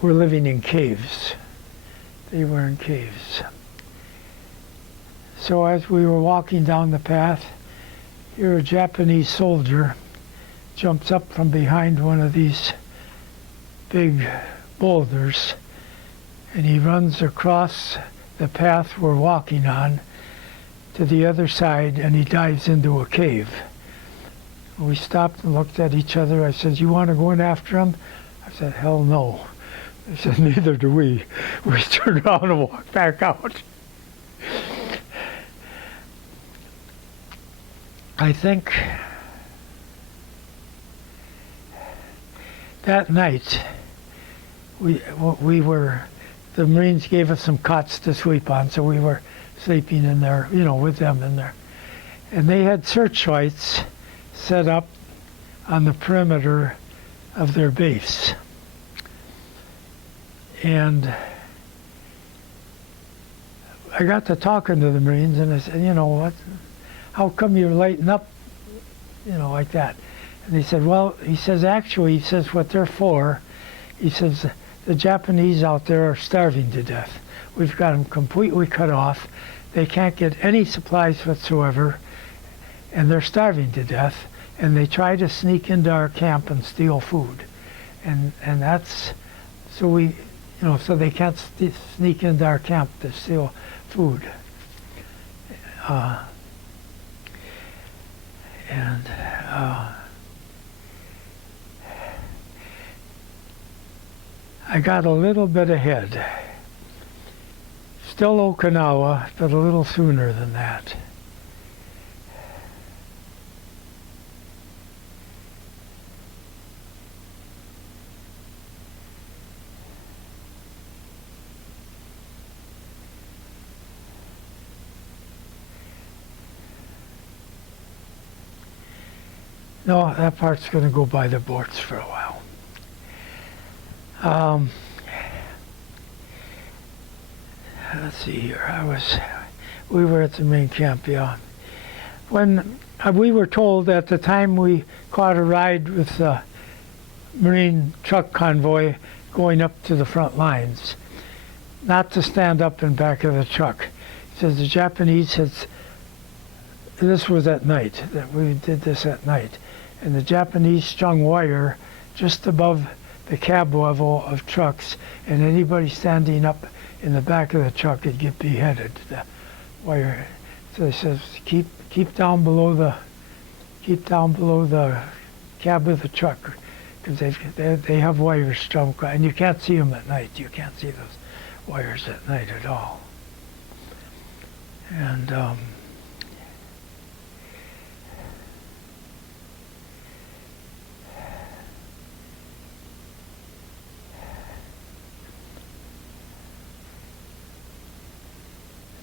were living in caves. They were in caves. So as we were walking down the path, here a Japanese soldier jumps up from behind one of these big boulders, and he runs across the path we're walking on to the other side, and he dives into a cave. We stopped and looked at each other. I said, you want to go in after him? I said, hell no. They said, neither do we. We turned around and walked back out. I think that night the Marines gave us some cots to sleep on, so we were sleeping in there, with them in there. And they had searchlights set up on the perimeter of their base. And I got to talking to the Marines, and I said, what? How come you're lighting up, like that? And he said, well, actually, what they're for, he says, the Japanese out there are starving to death. We've got them completely cut off. They can't get any supplies whatsoever, and they're starving to death, and they try to sneak into our camp and steal food. And that's, so we, so they can't sneak into our camp to steal food. And I got a little bit ahead. Still Okinawa, but a little sooner than that. No, that part's going to go by the boards for a while. Let's see here. We were at the main camp, yeah. When we were told at the time we caught a ride with the Marine truck convoy going up to the front lines, not to stand up in back of the truck. It says the Japanese had, this was at night, that we did this at night, and the Japanese strung wire just above the cab level of trucks, and anybody standing up in the back of the truck would get beheaded. The wire. So it says keep down below the cab of the truck, because they have wires strung, and you can't see them at night. You can't see those wires at night at all. And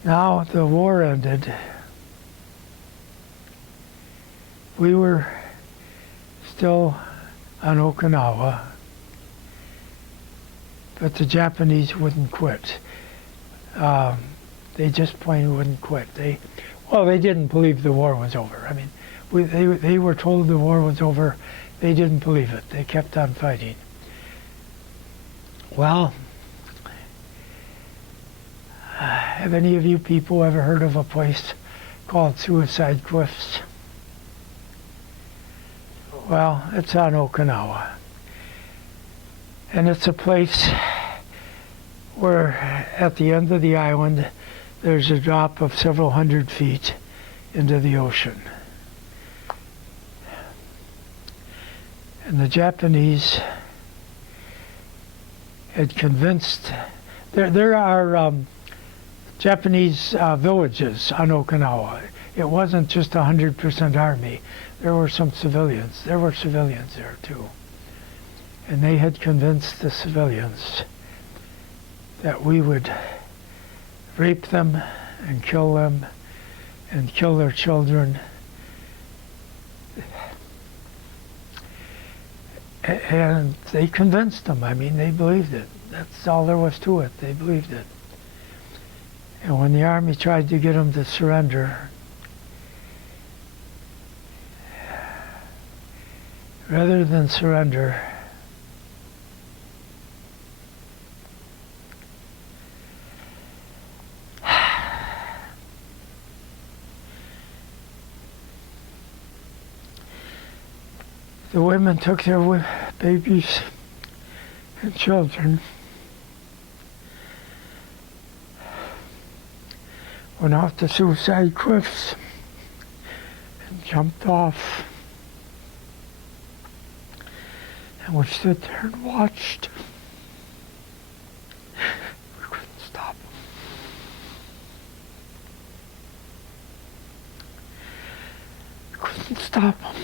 now the war ended. We were still on Okinawa, but the Japanese wouldn't quit. They just plain wouldn't quit. They didn't believe the war was over. I mean, they were told the war was over. They didn't believe it. They kept on fighting. Well, have any of you people ever heard of a place called Suicide Cliffs? Well, it's on Okinawa. And it's a place where at the end of the island there's a drop of several hundred feet into the ocean. And the Japanese had convinced, there are Japanese villages on Okinawa. It wasn't just 100% army. There were some civilians. There were civilians there too. And they had convinced the civilians that we would rape them and kill their children. And they convinced them. I mean, they believed it. That's all there was to it. They believed it. And when the army tried to get them to surrender, rather than surrender, the women took their babies and children, went off the Suicide Cliffs and jumped off. And we stood there and watched. We couldn't stop them. We couldn't stop them.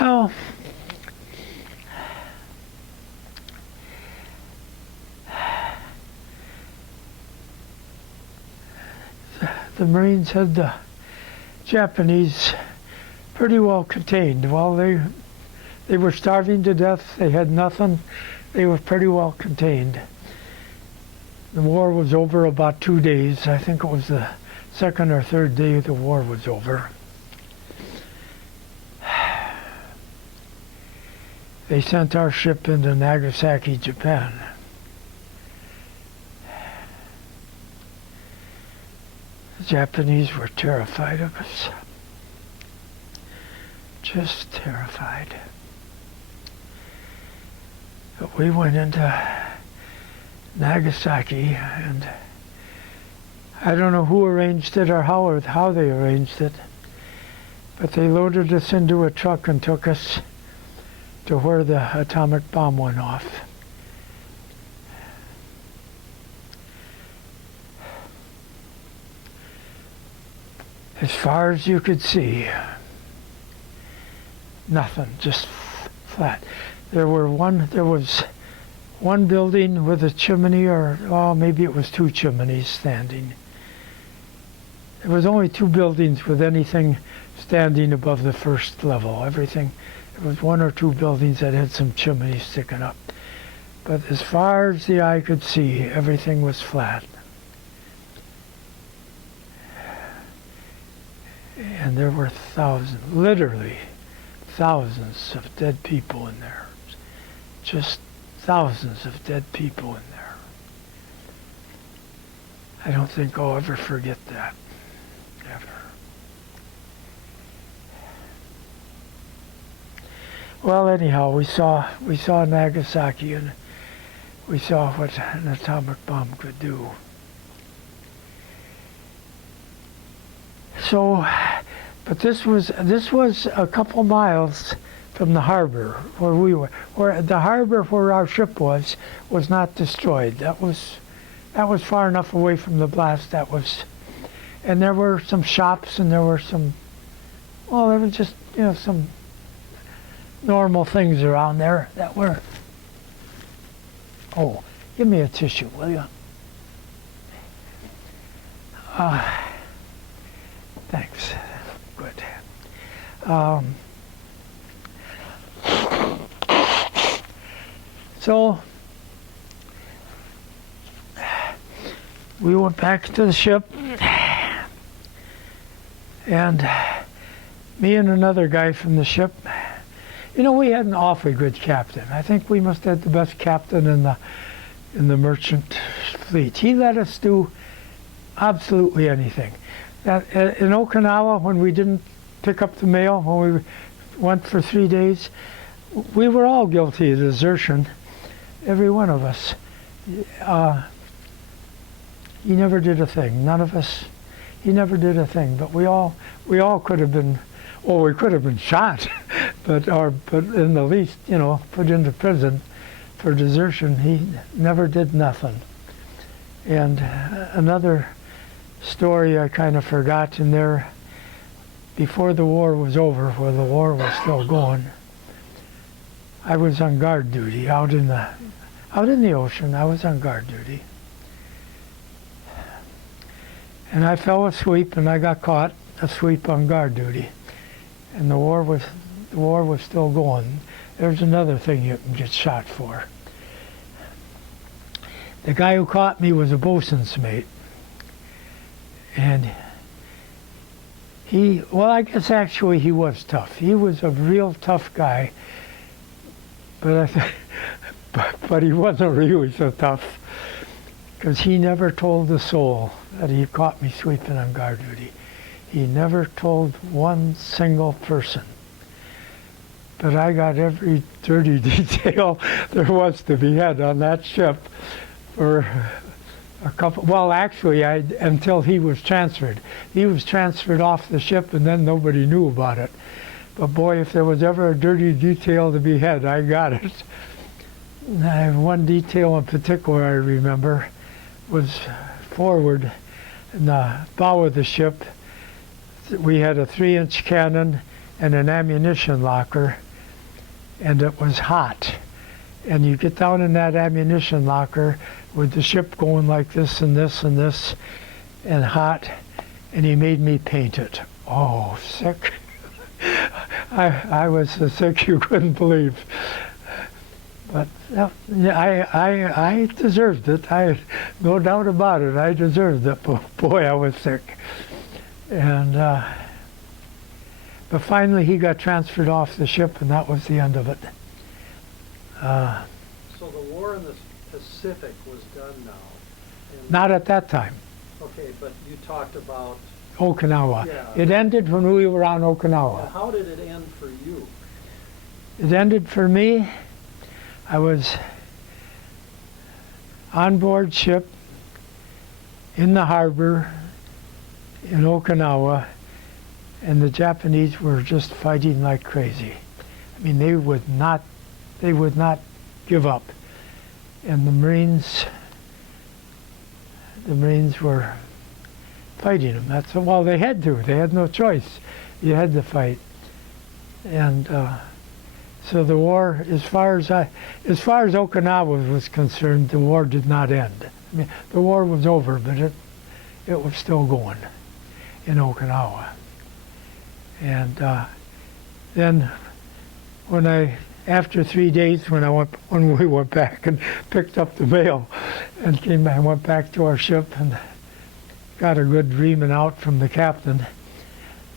Well, the Marines had the Japanese pretty well contained. Well, they were starving to death. They had nothing. They were pretty well contained. The war was over about 2 days. I think it was the second or third day the war was over. They sent our ship into Nagasaki, Japan. The Japanese were terrified of us. Just terrified. But we went into Nagasaki, and I don't know who arranged it or how they arranged it, but they loaded us into a truck and took us to where the atomic bomb went off. As far as you could see, nothing, just flat. There was one building with a chimney, or maybe it was two chimneys standing. There was only two buildings with anything standing above the first level. Everything, there was one or two buildings that had some chimneys sticking up. But as far as the eye could see, everything was flat. And there were thousands, literally thousands of dead people in there. Just thousands of dead people in there. I don't think I'll ever forget that. Ever. Well, anyhow, we saw Nagasaki, and we saw what an atomic bomb could do. So, but this was a couple miles from the harbor where we were. Where the harbor where our ship was not destroyed. That was far enough away from the blast. And there were some shops, and there were some, well, there was just, some normal things around there that were. Oh, give me a tissue, will you? Thanks. Good. So we went back to the ship, and me and another guy from the ship, we had an awfully good captain. I think we must have the best captain in the merchant fleet. He let us do absolutely anything. In Okinawa, when we didn't pick up the mail, when we went for 3 days, we were all guilty of desertion, every one of us. He never did a thing. None of us. He never did a thing. But we all could have been. Well, we could have been shot, but in the least, put into prison for desertion. He never did nothing. And another story I kind of forgot in there, before the war was over, where the war was still going, I was on guard duty out in the ocean. I was on guard duty, and I fell asleep, and I got caught asleep on guard duty, and the war was still going. There's another thing you can get shot for. The guy who caught me was a bosun's mate. And I guess actually he was tough. He was a real tough guy, but he wasn't really so tough, because he never told a soul that he caught me sleeping on guard duty. He never told one single person. But I got every dirty detail there was to be had on that ship for a couple, well, actually, until he was transferred. He was transferred off the ship, and then nobody knew about it. But boy, if there was ever a dirty detail to be had, I got it. And I have one detail in particular I remember, was forward in the bow of the ship. We had a 3-inch cannon and an ammunition locker, and it was hot. And you get down in that ammunition locker with the ship going like this and this and this, and hot, and he made me paint it. Oh, sick. I was so sick you couldn't believe. But I deserved it. No doubt about it. I deserved it. But boy, I was sick. And but finally he got transferred off the ship, and that was the end of it. So the war in the Pacific was done now? Not at that time. Okay, but you talked about, Okinawa. Yeah. It ended when we were on and Okinawa. how did it end for you? It ended for me. I was on board ship in the harbor in Okinawa, and the Japanese were just fighting like crazy. I mean, they would not give up. And the Marines were fighting them. That's well, they had to. They had no choice. You had to fight. And so the war, as far as Okinawa was concerned, the war did not end. I mean, the war was over, but it was still going in Okinawa. And then after 3 days, when we went back and picked up the mail and came back, went back to our ship and got a good reaming out from the captain,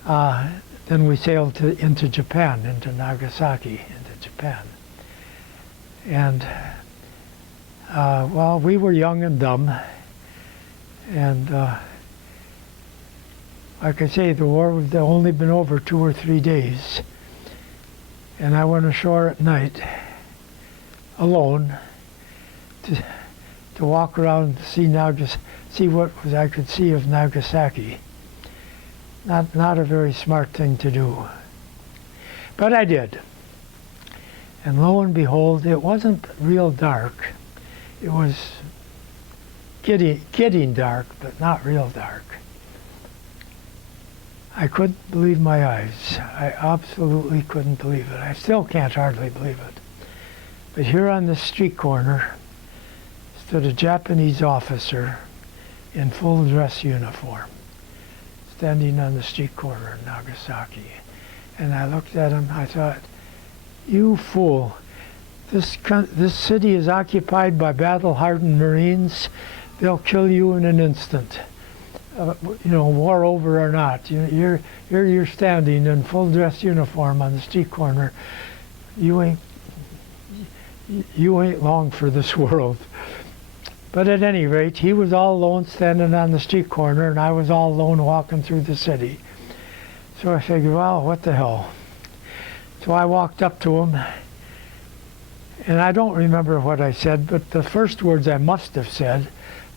then we sailed into Japan, into Nagasaki, into Japan. And well, we were young and dumb, and like I say, the war had only been over 2 or 3 days. And I went ashore at night, alone, to walk around and see what I could see of Nagasaki. Not a very smart thing to do, but I did. And lo and behold, it wasn't real dark. It was getting dark, but not real dark. I couldn't believe my eyes. I absolutely couldn't believe it. I still can't hardly believe it. But here on the street corner stood a Japanese officer in full dress uniform, standing on the street corner in Nagasaki. And I looked at him, I thought, you fool, this city is occupied by battle-hardened Marines. They'll kill you in an instant. War over or not, you're standing in full dress uniform on the street corner. You ain't long for this world. But at any rate, he was all alone standing on the street corner, and I was all alone walking through the city. So I figured, well, what the hell? So I walked up to him, and I don't remember what I said, but the first words I must have said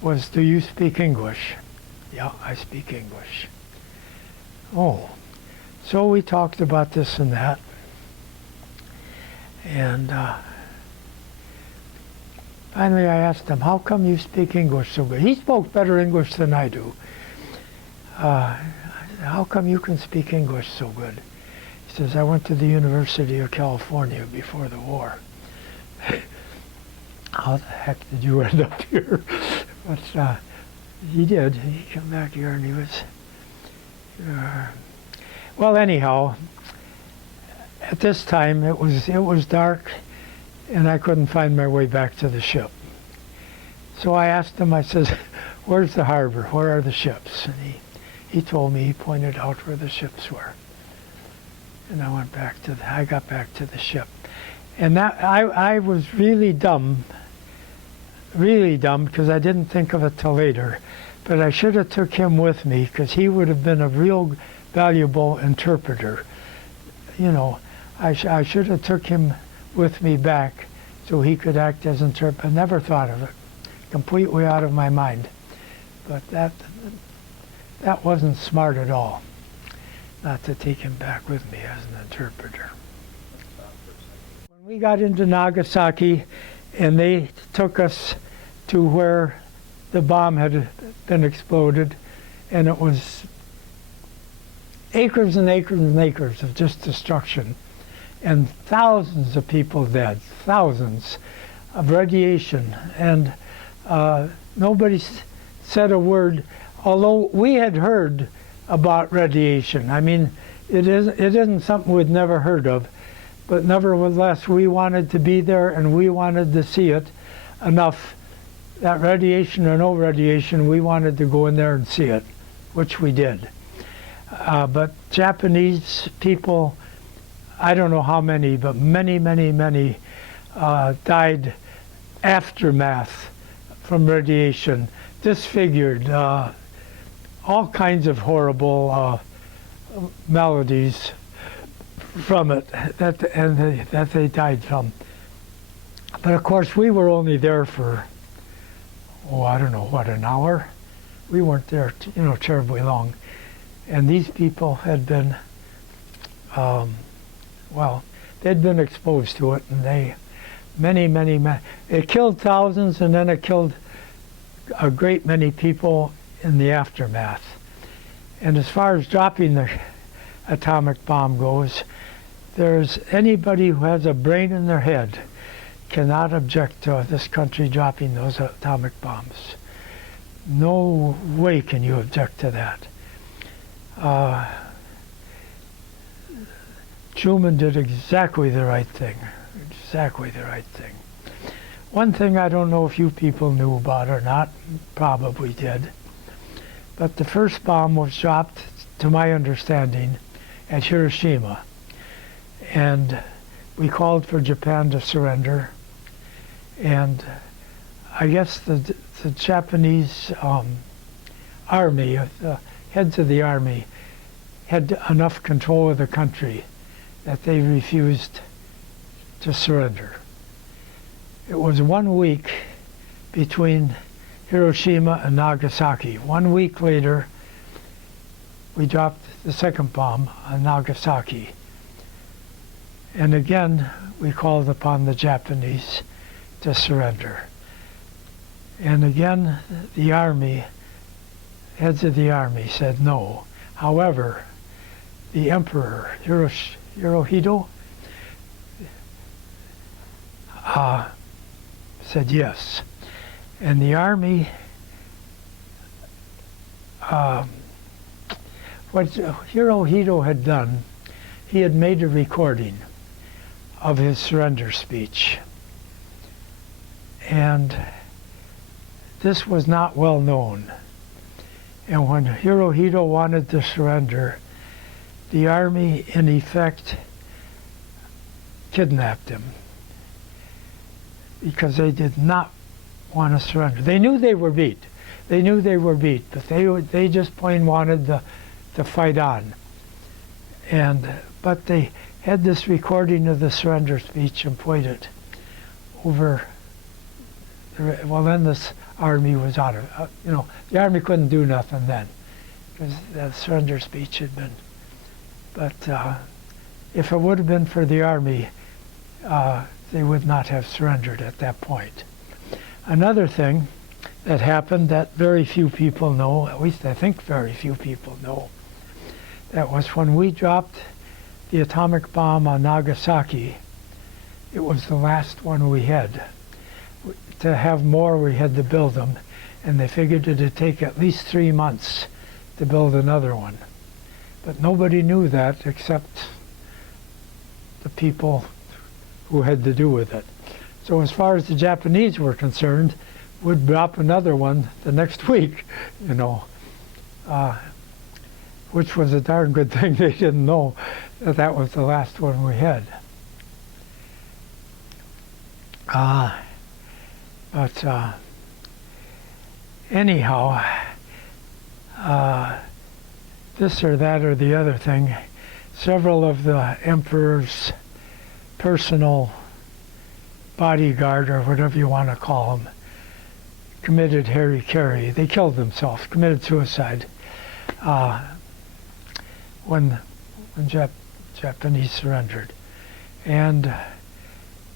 was, "Do you speak English?" "Yeah, I speak English." Oh, so we talked about this and that, and finally I asked him, "How come you speak English so good?" He spoke better English than I do. "How come you can speak English so good?" He says, "I went to the University of California before the war." How the heck did you end up here? But he did. He came back here and he was... well, anyhow, at this time it was dark and I couldn't find my way back to the ship. So I asked him, I says, "Where's the harbor? Where are the ships?" And he told me, he pointed out where the ships were. And I got back to the ship. And that I was really dumb, because I didn't think of it till later. But I should have took him with me, because he would have been a real valuable interpreter. I should have took him with me back so he could act as interpreter. I never thought of it. Completely out of my mind. But that wasn't smart at all, not to take him back with me as an interpreter. When we got into Nagasaki and they took us to where the bomb had been exploded, and it was acres and acres and acres of just destruction, and thousands of people dead, thousands of radiation, and nobody said a word, although we had heard about radiation. I mean, it isn't something we'd never heard of, but nevertheless we wanted to be there and we wanted to see it enough, that radiation or no radiation, we wanted to go in there and see it, which we did. But Japanese people, I don't know how many, but many, many, many died aftermath from radiation, disfigured, all kinds of horrible melodies from it that they died from. But of course, we were only there for, I don't know, what, an hour? We weren't there, terribly long. And these people had been, they'd been exposed to it, and it killed thousands, and then it killed a great many people in the aftermath. And as far as dropping the atomic bomb goes, there's anybody who has a brain in their head cannot object to this country dropping those atomic bombs. No way can you object to that. Truman did exactly the right thing. Exactly the right thing. One thing I don't know if you people knew about or not, probably did, but the first bomb was dropped, to my understanding, at Hiroshima. And we called for Japan to surrender. And I guess the Japanese army, the heads of the army, had enough control of the country that they refused to surrender. It was 1 week between Hiroshima and Nagasaki. 1 week later, we dropped the second bomb on Nagasaki. And again, we called upon the Japanese to surrender. And again, the army, heads of the army said no. However, the emperor, Hirohito, said yes. And the army, what Hirohito had done, he had made a recording of his surrender speech. And this was not well known. And when Hirohito wanted to surrender, the army, in effect, kidnapped him because they did not want to surrender. They knew they were beat. They knew they were beat, but they just plain wanted to fight on. But they had this recording of the surrender speech and played it over. Well, then this army was out of, the army couldn't do nothing then because that surrender speech had been. But if it would have been for the army, they would not have surrendered at that point. Another thing that happened that very few people know, at least I think very few people know, that was when we dropped the atomic bomb on Nagasaki. It was the last one we had. To have more, we had to build them, and they figured it'd take at least 3 months to build another one. But nobody knew that except the people who had to do with it. So as far as the Japanese were concerned, we'd drop another one the next week, which was a darn good thing. They didn't know that that was the last one we had. But anyhow, this or that or the other thing, several of the emperor's personal bodyguard, or whatever you want to call them, committed harikiri. They killed themselves, committed suicide when Japanese surrendered. And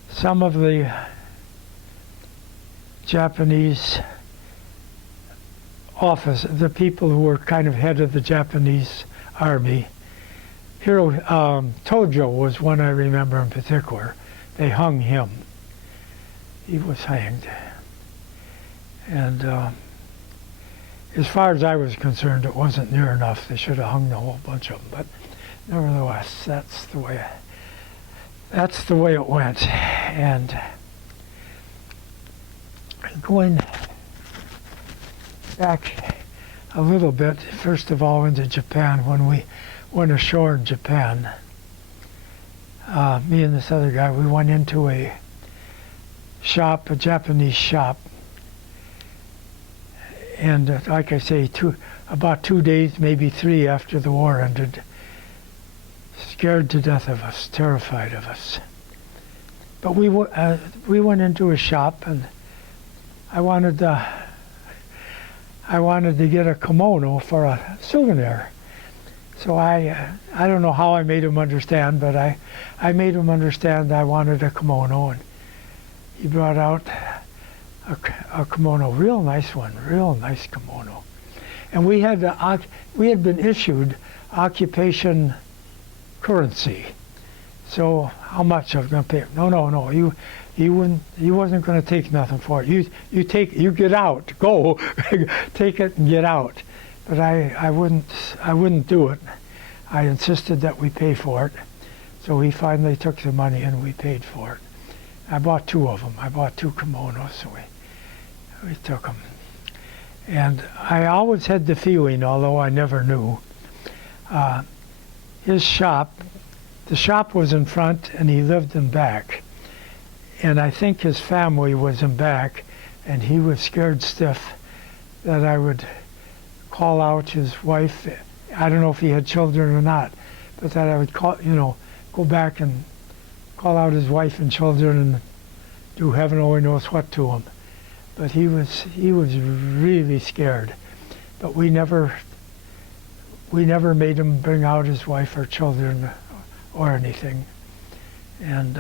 some of the Japanese the people who were kind of head of the Japanese army, Tojo was one I remember in particular. They hung him. He was hanged. And as far as I was concerned, it wasn't near enough. They should have hung the whole bunch of them. But nevertheless, that's the way it went. And going back a little bit, first of all, into Japan, when we went ashore in Japan, me and this other guy, we went into a shop, a Japanese shop, And like I say, about 2 days, maybe 3 after the war ended, scared to death of us, terrified of us. But we went into a shop, and I wanted to get a kimono for a souvenir. So I don't know how I made him understand, but I made him understand I wanted a kimono, and he brought out a kimono, real nice one, real nice kimono. And we had been issued occupation currency. So how much I was going to pay? No. You wasn't going to take nothing for it. You get out, go, take it and get out. But I wouldn't do it. I insisted that we pay for it. So he finally took the money and we paid for it. I bought 2 of them. I bought 2 kimonos, so we took them. And I always had the feeling, although I never knew, his shop, the shop was in front and he lived in back. And I think his family was in back, and he was scared stiff that I would call out his wife. I don't know if he had children or not, but that I would go back and call out his wife and children and do heaven only knows what to him. But he was really scared. But we never made him bring out his wife or children or anything. And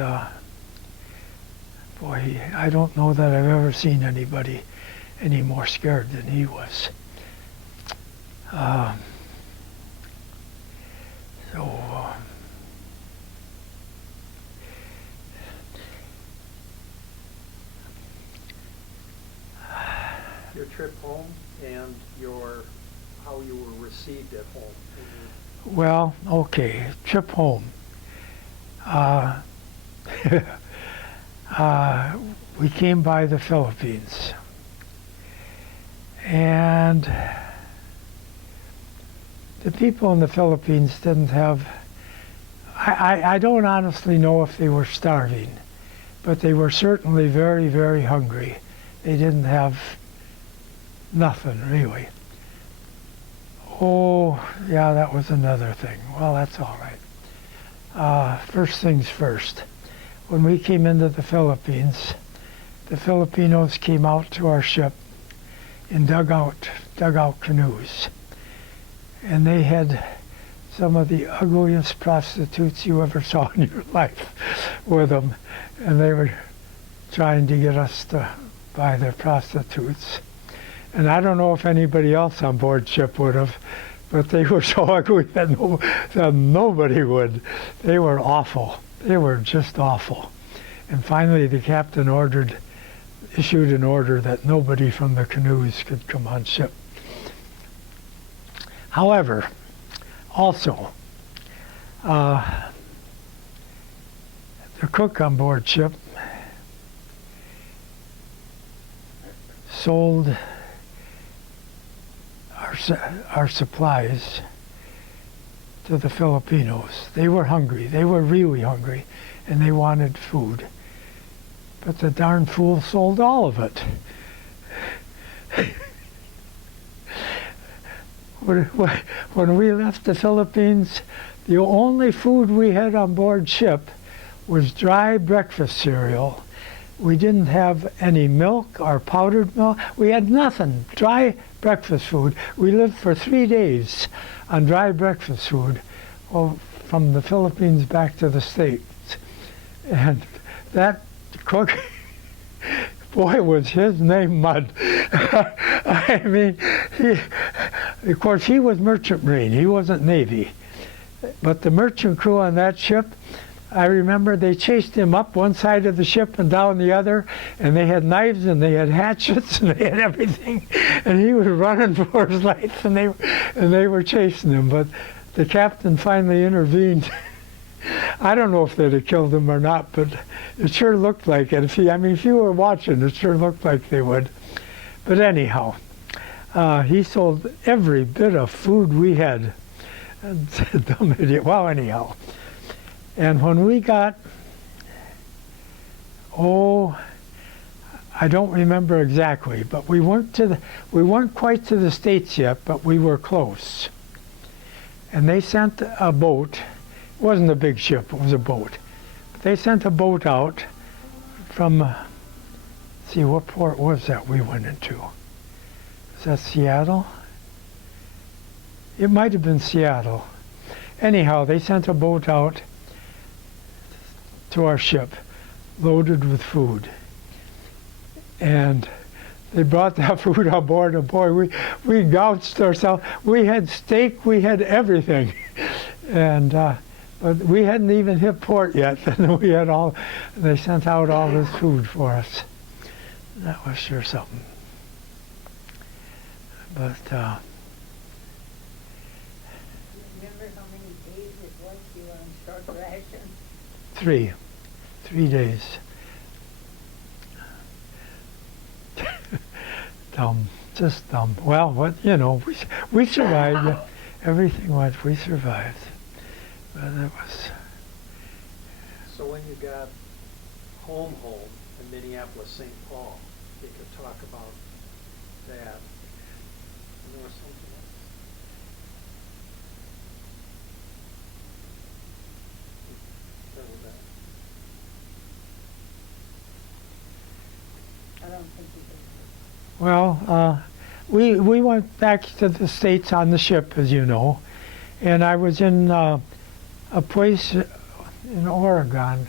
boy, I don't know that I've ever seen anybody any more scared than he was. Your trip home and how you were received at home. Well, okay, trip home. We came by the Philippines, and the people in the Philippines didn't have, I don't honestly know if they were starving, but they were certainly very, very hungry. They didn't have nothing, really. Oh, yeah, that was another thing. Well, that's all right. First things first. When we came into the Philippines, the Filipinos came out to our ship in dugout canoes. And they had some of the ugliest prostitutes you ever saw in your life with them. And they were trying to get us to buy their prostitutes. And I don't know if anybody else on board ship would have, but they were so ugly that nobody would. They were awful. They were just awful. And finally the captain issued an order that nobody from the canoes could come on ship. However, also, the cook on board ship sold our supplies to the Filipinos. They were hungry. They were really hungry, and they wanted food. But the darn fool sold all of it. When we left the Philippines, the only food we had on board ship was dry breakfast cereal. We didn't have any milk or powdered milk. We had nothing, dry breakfast food. We lived for 3 days on dry breakfast food, from the Philippines back to the States. And that cook, boy, was his name Mud. I mean, of course, he was merchant marine. He wasn't Navy. But the merchant crew on that ship, I remember they chased him up one side of the ship and down the other, and they had knives and they had hatchets and they had everything, and he was running for his life, and they were chasing him. But the captain finally intervened. I don't know if they'd have killed him or not, but it sure looked like it. If you were watching, it sure looked like they would. But anyhow, he sold every bit of food we had. Dumb idiot. Well, anyhow. And when we got, I I don't remember exactly, but we weren't quite to the States yet, but we were close. And they sent a boat. It wasn't a big ship, it was a boat. But they sent a boat out from, see, what port was that we went into? Is that Seattle? It might have been Seattle. Anyhow, they sent a boat out to our ship, loaded with food. And they brought that food on board, and boy, we gouged ourselves. We had steak, we had everything. And but we hadn't even hit port yet, and we had they sent out all this food for us. That was sure something. But Remember how many days it was you were on short ration? 3 days. Dumb, just dumb. Well, what, you know, we survived. Everything went, we survived. But it was. So when you got home in Minneapolis, St. Paul, you could talk about that. And there was something else. That was that. I don't think you did. Well, we went back to the States on the ship, as you know, and I was in a place in Oregon.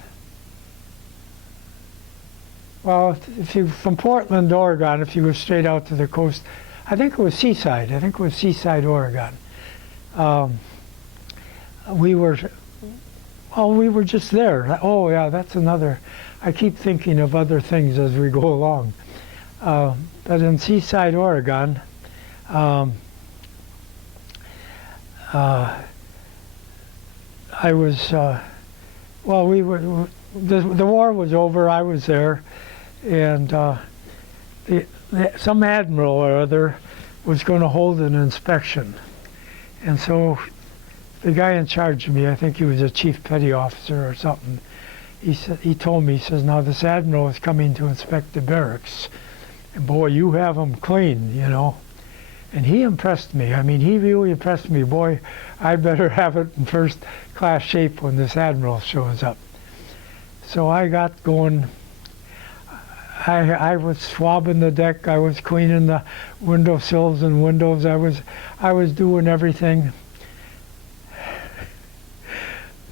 Well, if you from Portland, Oregon, if you go straight out to the coast, I think it was Seaside. I think it was Seaside, Oregon. We were just there. Oh yeah, that's another. I keep thinking of other things as we go along. But in Seaside, Oregon, I was, well, the war was over, I was there, and some admiral or other was going to hold an inspection. And so the guy in charge of me, I think he was a chief petty officer or something, he told me, he says, now this admiral is coming to inspect the barracks. And boy, you have them clean, you know. And he impressed me. I mean, he really impressed me. Boy, I better have it in first class shape when this admiral shows up. So I got going. I was swabbing the deck. I was cleaning the windowsills and windows. I was doing everything.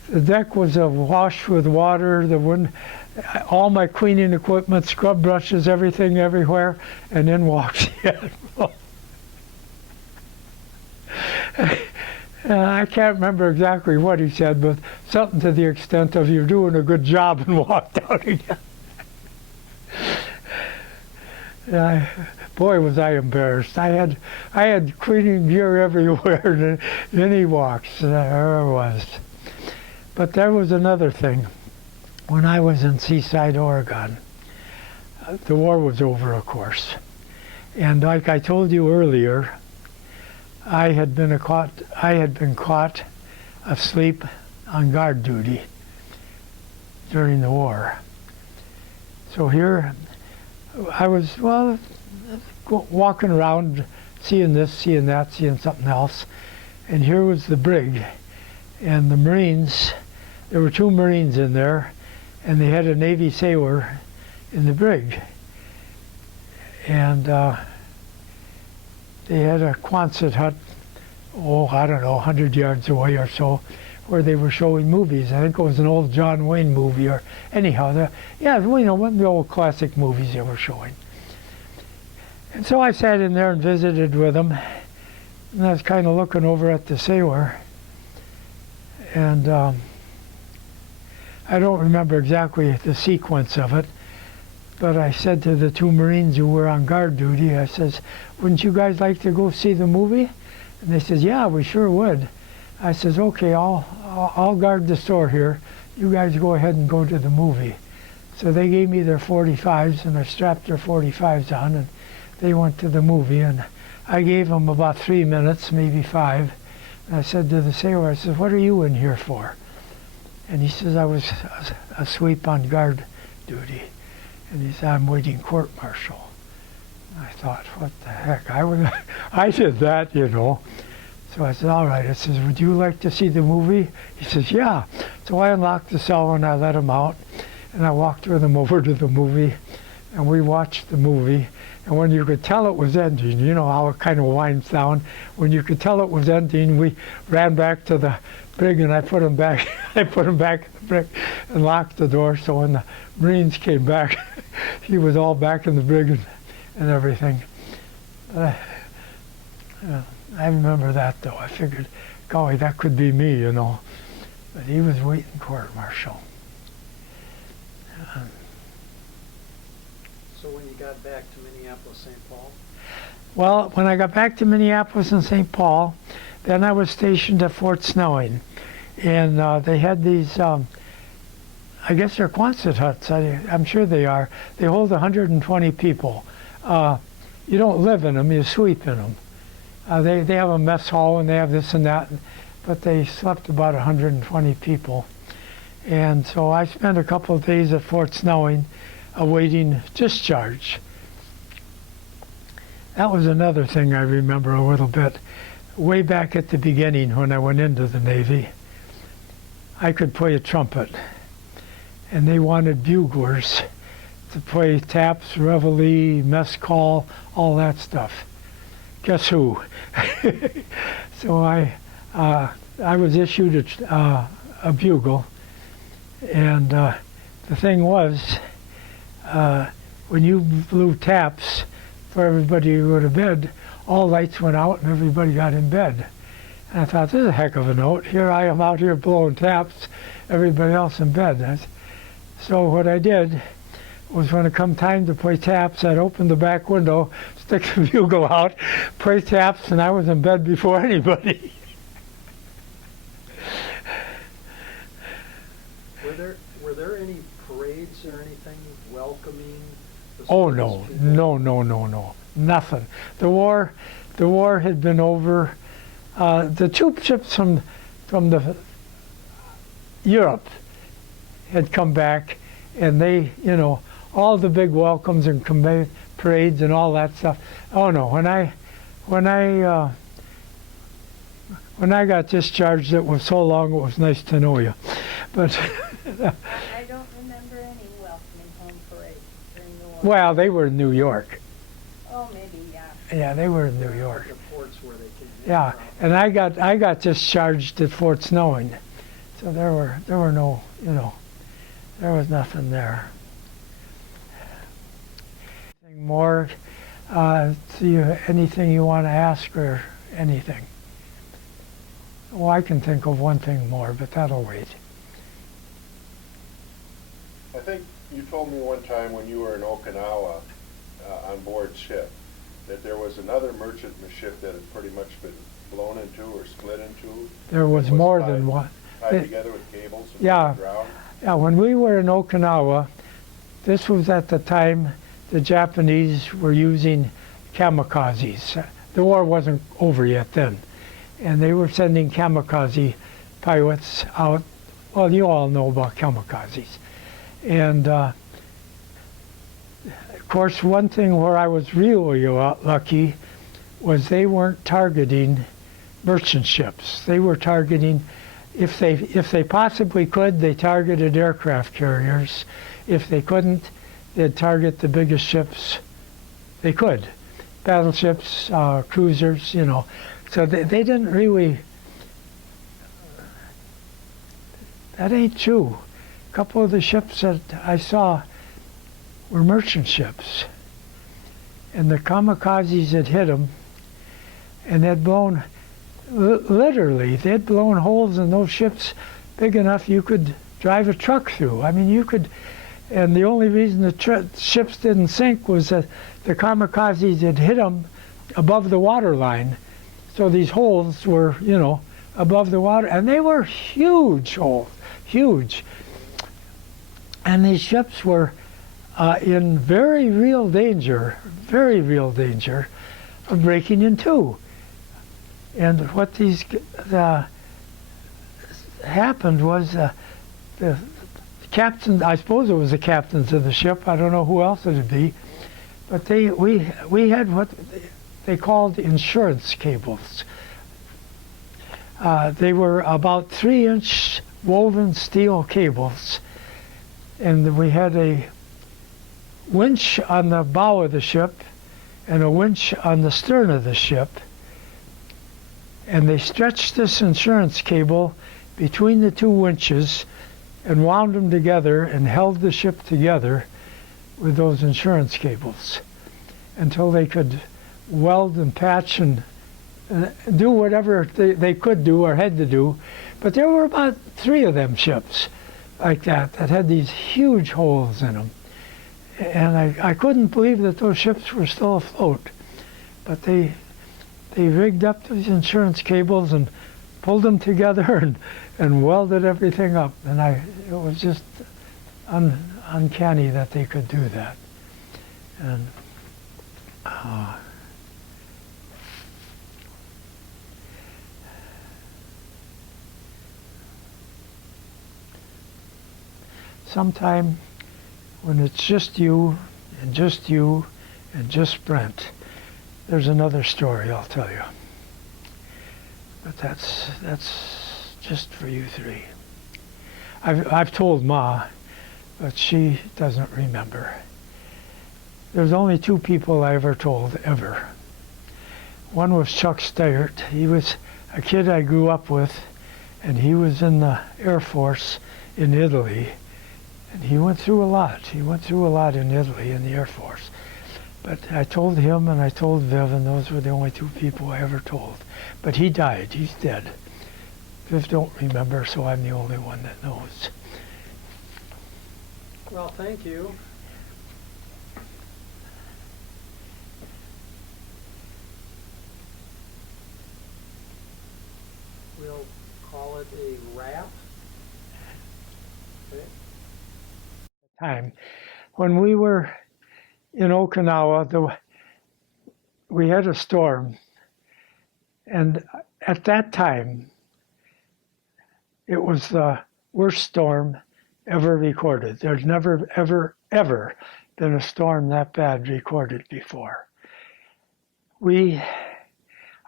The deck was awash with water. All my cleaning equipment, scrub brushes, everything everywhere, and then walks the admiral. I can't remember exactly what he said, but something to the extent of "you're doing a good job," and walked out again. Boy, was I embarrassed. I had cleaning gear everywhere, and then he walks. There I was. But there was another thing. When I was in Seaside, Oregon, the war was over, of course. And like I told you earlier, I had been caught asleep on guard duty during the war. So here I was, well, walking around, seeing this, seeing that, seeing something else. And here was the brig. And the Marines, there were 2 Marines in there, and they had a Navy sailor in the brig. And they had a Quonset hut, I don't know, 100 yards away or so, where they were showing movies. I think it was an old John Wayne movie, or anyhow, one of the old classic movies they were showing. And so I sat in there and visited with them, and I was kind of looking over at the sailor, and I don't remember exactly the sequence of it, but I said to the 2 Marines who were on guard duty, I says, wouldn't you guys like to go see the movie? And they said, yeah, we sure would. I says, okay, I'll guard the store here. You guys go ahead and go to the movie. So they gave me their 45s, and I strapped their 45s on, and they went to the movie, and I gave them about 3 minutes, maybe 5. And I said to the sailor, I said, what are you in here for? And he says, I was asleep on guard duty. And he said, I'm waiting court-martial. I thought, what the heck? I did that, you know. So I said, all right. I says, would you like to see the movie? He says, yeah. So I unlocked the cell and I let him out. And I walked with him over to the movie. And we watched the movie. And when you could tell it was ending, you know how it kind of winds down. When you could tell it was ending, we ran back to the brig and I put him back. I put him back in the brig and locked the door. So when the Marines came back, he was all back in the brig and everything. I remember that though. I figured, golly, that could be me, you know. But he was waiting court-martial. So when you got back to Minneapolis, St. Paul? Well, when I got back to Minneapolis and St. Paul, then I was stationed at Fort Snelling. And they had these, I guess they're Quonset huts. I'm sure they are. They hold 120 people. You don't live in them, you sleep in them. They have a mess hall and they have this and that, but they slept about 120 people. And so I spent a couple of days at Fort Snelling awaiting discharge. That was another thing I remember a little bit. Way back at the beginning when I went into the Navy, I could play a trumpet. And they wanted buglers to play taps, reveille, mess call, all that stuff. Guess who? So I was issued a bugle, and the thing was, when you blew taps for everybody to go to bed, all lights went out and everybody got in bed. And I thought, this is a heck of a note. Here I am out here blowing taps, everybody else in bed. So what I did was when it come time to play taps, I'd open the back window, stick the bugle out, play taps, and I was in bed before anybody. Were there any parades or anything welcoming the Oh service no, people? no, nothing. The war had been over. The troop ships from the Europe had come back, and they, you know, all the big welcomes and parades and all that stuff. Oh no, when I got discharged, it was so long. It was nice to know you, but. I don't remember any welcoming home parades during the war. Well, they were in New York. Oh, maybe, yeah. Yeah, they were in New York. The ports where they came in Yeah, from. and I got discharged at Fort Snelling, so there were no, you know, there was nothing there. Anything more? Anything you want to ask or anything? Well, I can think of one thing more, but that'll wait. I think you told me one time when you were in Okinawa on board ship that there was another merchant ship that had pretty much been blown into or split into. There was more than one. Tied together with cables and Yeah. drowned. Yeah, when we were in Okinawa, this was at the time the Japanese were using kamikazes. The war wasn't over yet then. And they were sending kamikaze pilots out. Well, you all know about kamikazes. And of course, one thing where I was really lucky was they weren't targeting merchant ships. They were targeting, if they possibly could, they targeted aircraft carriers. If they couldn't, they'd target the biggest ships they could. Battleships, cruisers, you know. So they didn't really, that ain't true. A couple of the ships that I saw were merchant ships. And the kamikazes had hit them, and they'd blown, literally, they'd blown holes in those ships big enough you could drive a truck through. I mean, you could, and the only reason the ships didn't sink was that the kamikazes had hit them above the water line. So these holes were, you know, above the water, and they were huge holes, huge. And these ships were in very real danger of breaking in two. And what happened was the captain, I suppose it was the captains of the ship, I don't know who else it would be, but we had what they called insurance cables. They were about 3-inch woven steel cables, and we had a winch on the bow of the ship and a winch on the stern of the ship, and they stretched this insurance cable between the two winches and wound them together and held the ship together with those insurance cables until they could weld and patch and do whatever they could do or had to do. But there were about 3 of them ships like that had these huge holes in them. And I couldn't believe that those ships were still afloat. But they rigged up these insurance cables and pulled them together and welded everything up. And it was just uncanny that they could do that. And sometime when it's just you and just you and just Brent, there's another story I'll tell you. But that's just for you 3. I've told Ma, but she doesn't remember. There's only 2 people I ever told, ever. One was Chuck Steyert. He was a kid I grew up with, and he was in the Air Force in Italy. And he went through a lot. He went through a lot in Italy in the Air Force. But I told him and I told Viv, and those were the only 2 people I ever told. But he died. He's dead. Viv don't remember, so I'm the only one that knows. Well, thank you. We'll call it a wrap. Okay. Time. When we were in Okinawa, we had a storm, and at that time, it was the worst storm ever recorded. There's never, ever, ever been a storm that bad recorded before.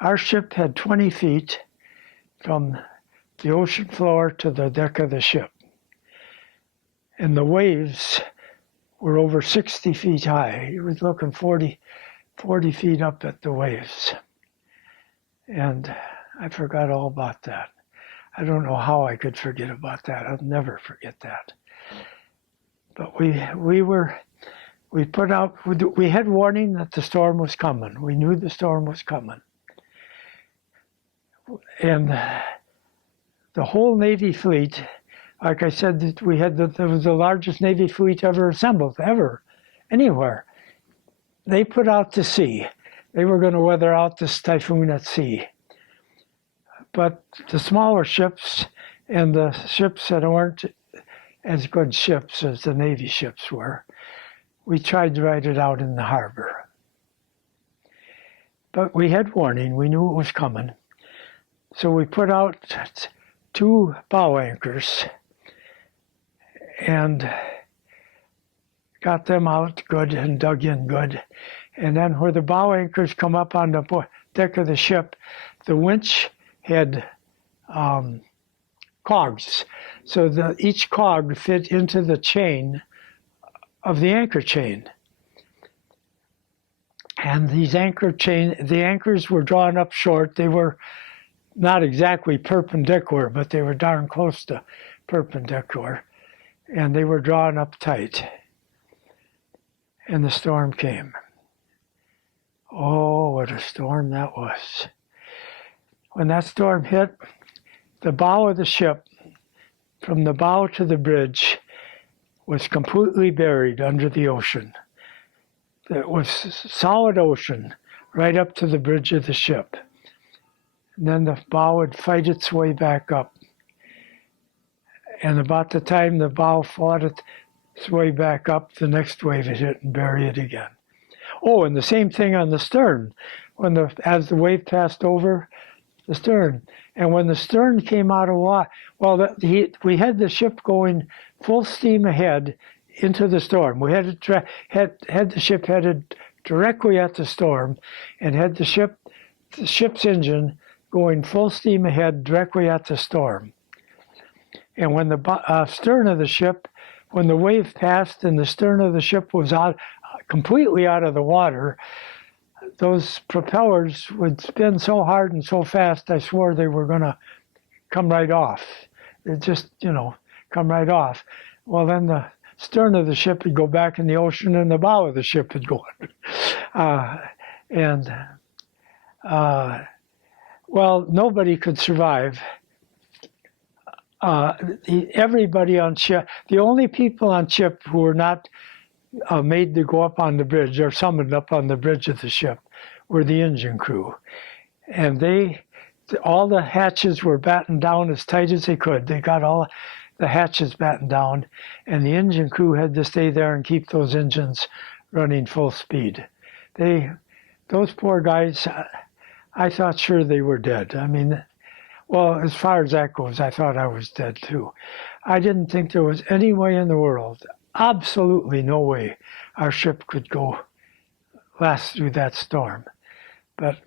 Our ship had 20 feet from the ocean floor to the deck of the ship. And the waves were over 60 feet high. He was looking 40 feet up at the waves. And I forgot all about that. I don't know how I could forget about that. I'll never forget that. But we had warning that the storm was coming. We knew the storm was coming. And the whole Navy fleet, like I said, that there was the largest Navy fleet ever assembled, ever, anywhere. They put out to sea. They were going to weather out this typhoon at sea. But the smaller ships and the ships that weren't as good ships as the Navy ships were, we tried to ride it out in the harbor. But we had warning. We knew it was coming. So we put out 2 bow anchors and got them out good and dug in good. And then where the bow anchors come up on the deck of the ship, the winch had cogs. So each cog fit into the chain of the anchor chain. And the anchors were drawn up short. They were not exactly perpendicular, but they were darn close to perpendicular. And they were drawn up tight. And the storm came. Oh, what a storm that was. When that storm hit, the bow of the ship, from the bow to the bridge, was completely buried under the ocean. It was solid ocean right up to the bridge of the ship. And then the bow would fight its way back up. And about the time the bow fought its way back up, the next wave would hit and bury it again. Oh, and the same thing on the stern. As the wave passed over the stern, And when the stern came out of water, we had the ship going full steam ahead into the storm. We had the ship headed directly at the storm, and had the ship's engine going full steam ahead directly at the storm. And when the stern of the ship, when the wave passed and the stern of the ship was completely out of the water, those propellers would spin so hard and so fast, I swore they were going to come right off. They'd just, come right off. Well, then the stern of the ship would go back in the ocean and the bow of the ship would go well, nobody could survive. Everybody on ship, the only people on ship who were not made to go up on the bridge or summoned up on the bridge of the ship were the engine crew. And all the hatches were battened down as tight as they could. They got all the hatches battened down, and the engine crew had to stay there and keep those engines running full speed. Those poor guys, I thought sure they were dead. I mean, well, as far as that goes, I thought I was dead too. I didn't think there was any way in the world, absolutely no way, our ship could last through that storm. But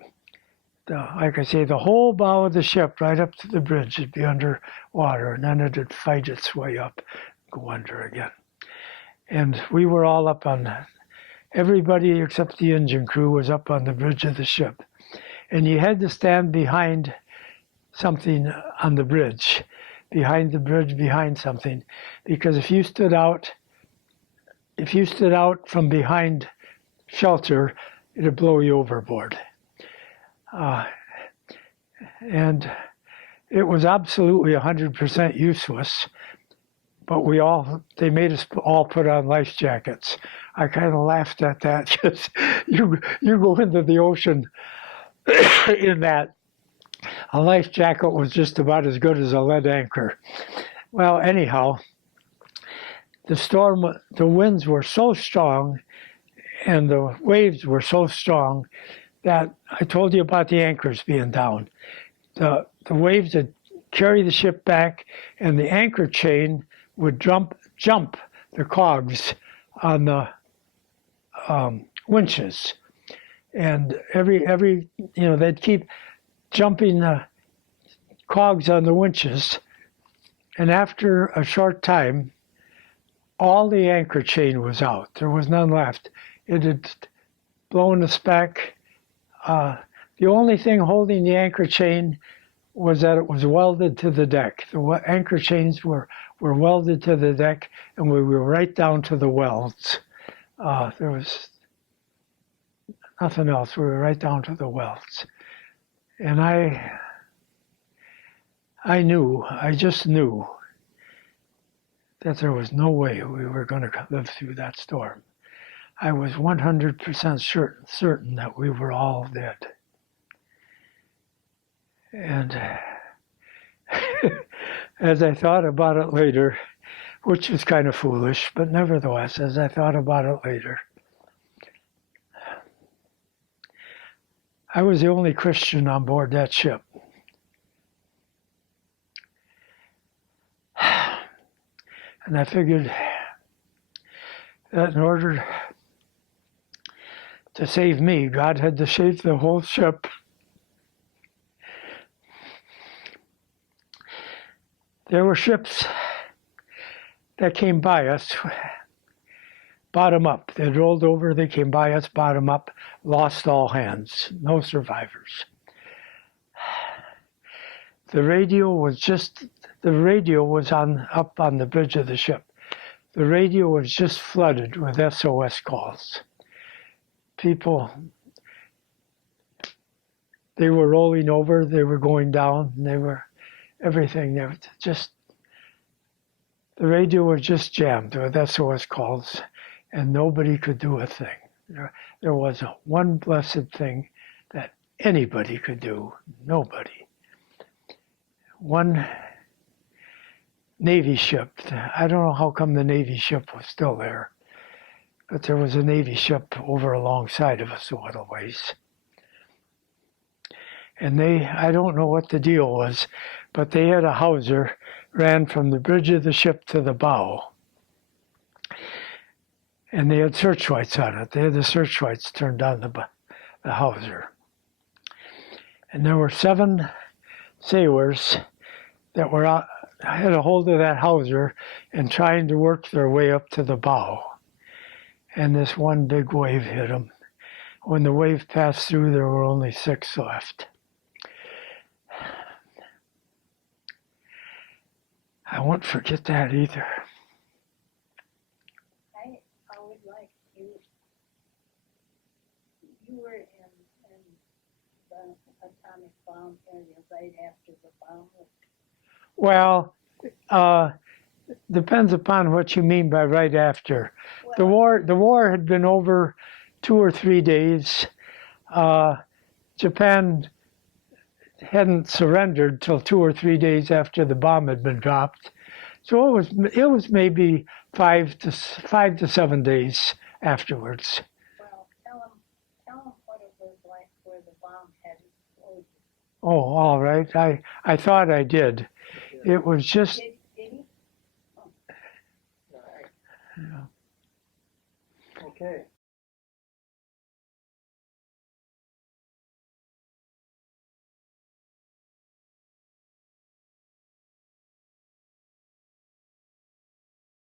like I say, the whole bow of the ship right up to the bridge would be under water, and then it'd fight its way up, go under again. And we were all up on that. Everybody except the engine crew was up on the bridge of the ship. And you had to stand behind something on the bridge, behind something, because if you stood out from behind shelter, it'd blow you overboard. And it was absolutely 100% useless, but they made us all put on life jackets. I kind of laughed at that, because you go into the ocean in that. A life jacket was just about as good as a lead anchor. Well, anyhow, the winds were so strong and the waves were so strong that I told you about the anchors being down. The waves would carry the ship back, and the anchor chain would jump the cogs on the winches. And they'd keep jumping the cogs on the winches, and after a short time, all the anchor chain was out. There was none left. It had blown us back. The only thing holding the anchor chain was that it was welded to the deck. The anchor chains were welded to the deck, and we were right down to the welds. There was nothing else. We were right down to the welds. And I just knew that there was no way we were going to live through that storm. I was 100% certain that we were all dead. And as I thought about it later, which was kind of foolish, but nevertheless, as I thought about it later, I was the only Christian on board that ship. And I figured that in order to save me, God had to save the whole ship. There were ships that came by us, bottom up. They'd rolled over, they came by us, bottom up, lost all hands, no survivors. The radio was up on the bridge of the ship. The radio was just flooded with SOS calls. People, they were rolling over, they were going down, they were everything. They were just, the radio was just jammed with SOS calls, and nobody could do a thing. There was one blessed thing that anybody could do. Nobody. One Navy ship. I don't know how come the Navy ship was still there, but there was a Navy ship over alongside of us a little ways. And I don't know what the deal was, but they had a hawser ran from the bridge of the ship to the bow. And they had searchlights on it. They had the searchlights turned on the hawser. And there were 7 sailors that were out, had a hold of that hawser and trying to work their way up to the bow. And this one big wave hit them. When the wave passed through, there were only 6 left. I won't forget that either. I would like you were in the atomic bomb area right after the bomb was. Well, depends upon what you mean by right after. The war had been over 2 or 3 days. Japan hadn't surrendered till 2 or 3 days after the bomb had been dropped. So it was maybe 5 to 7 days afterwards. Well, tell them what it was like where the bomb had exploded. Oh, all right. I thought I did. It was just. Did he? Oh. All right. Yeah. Okay.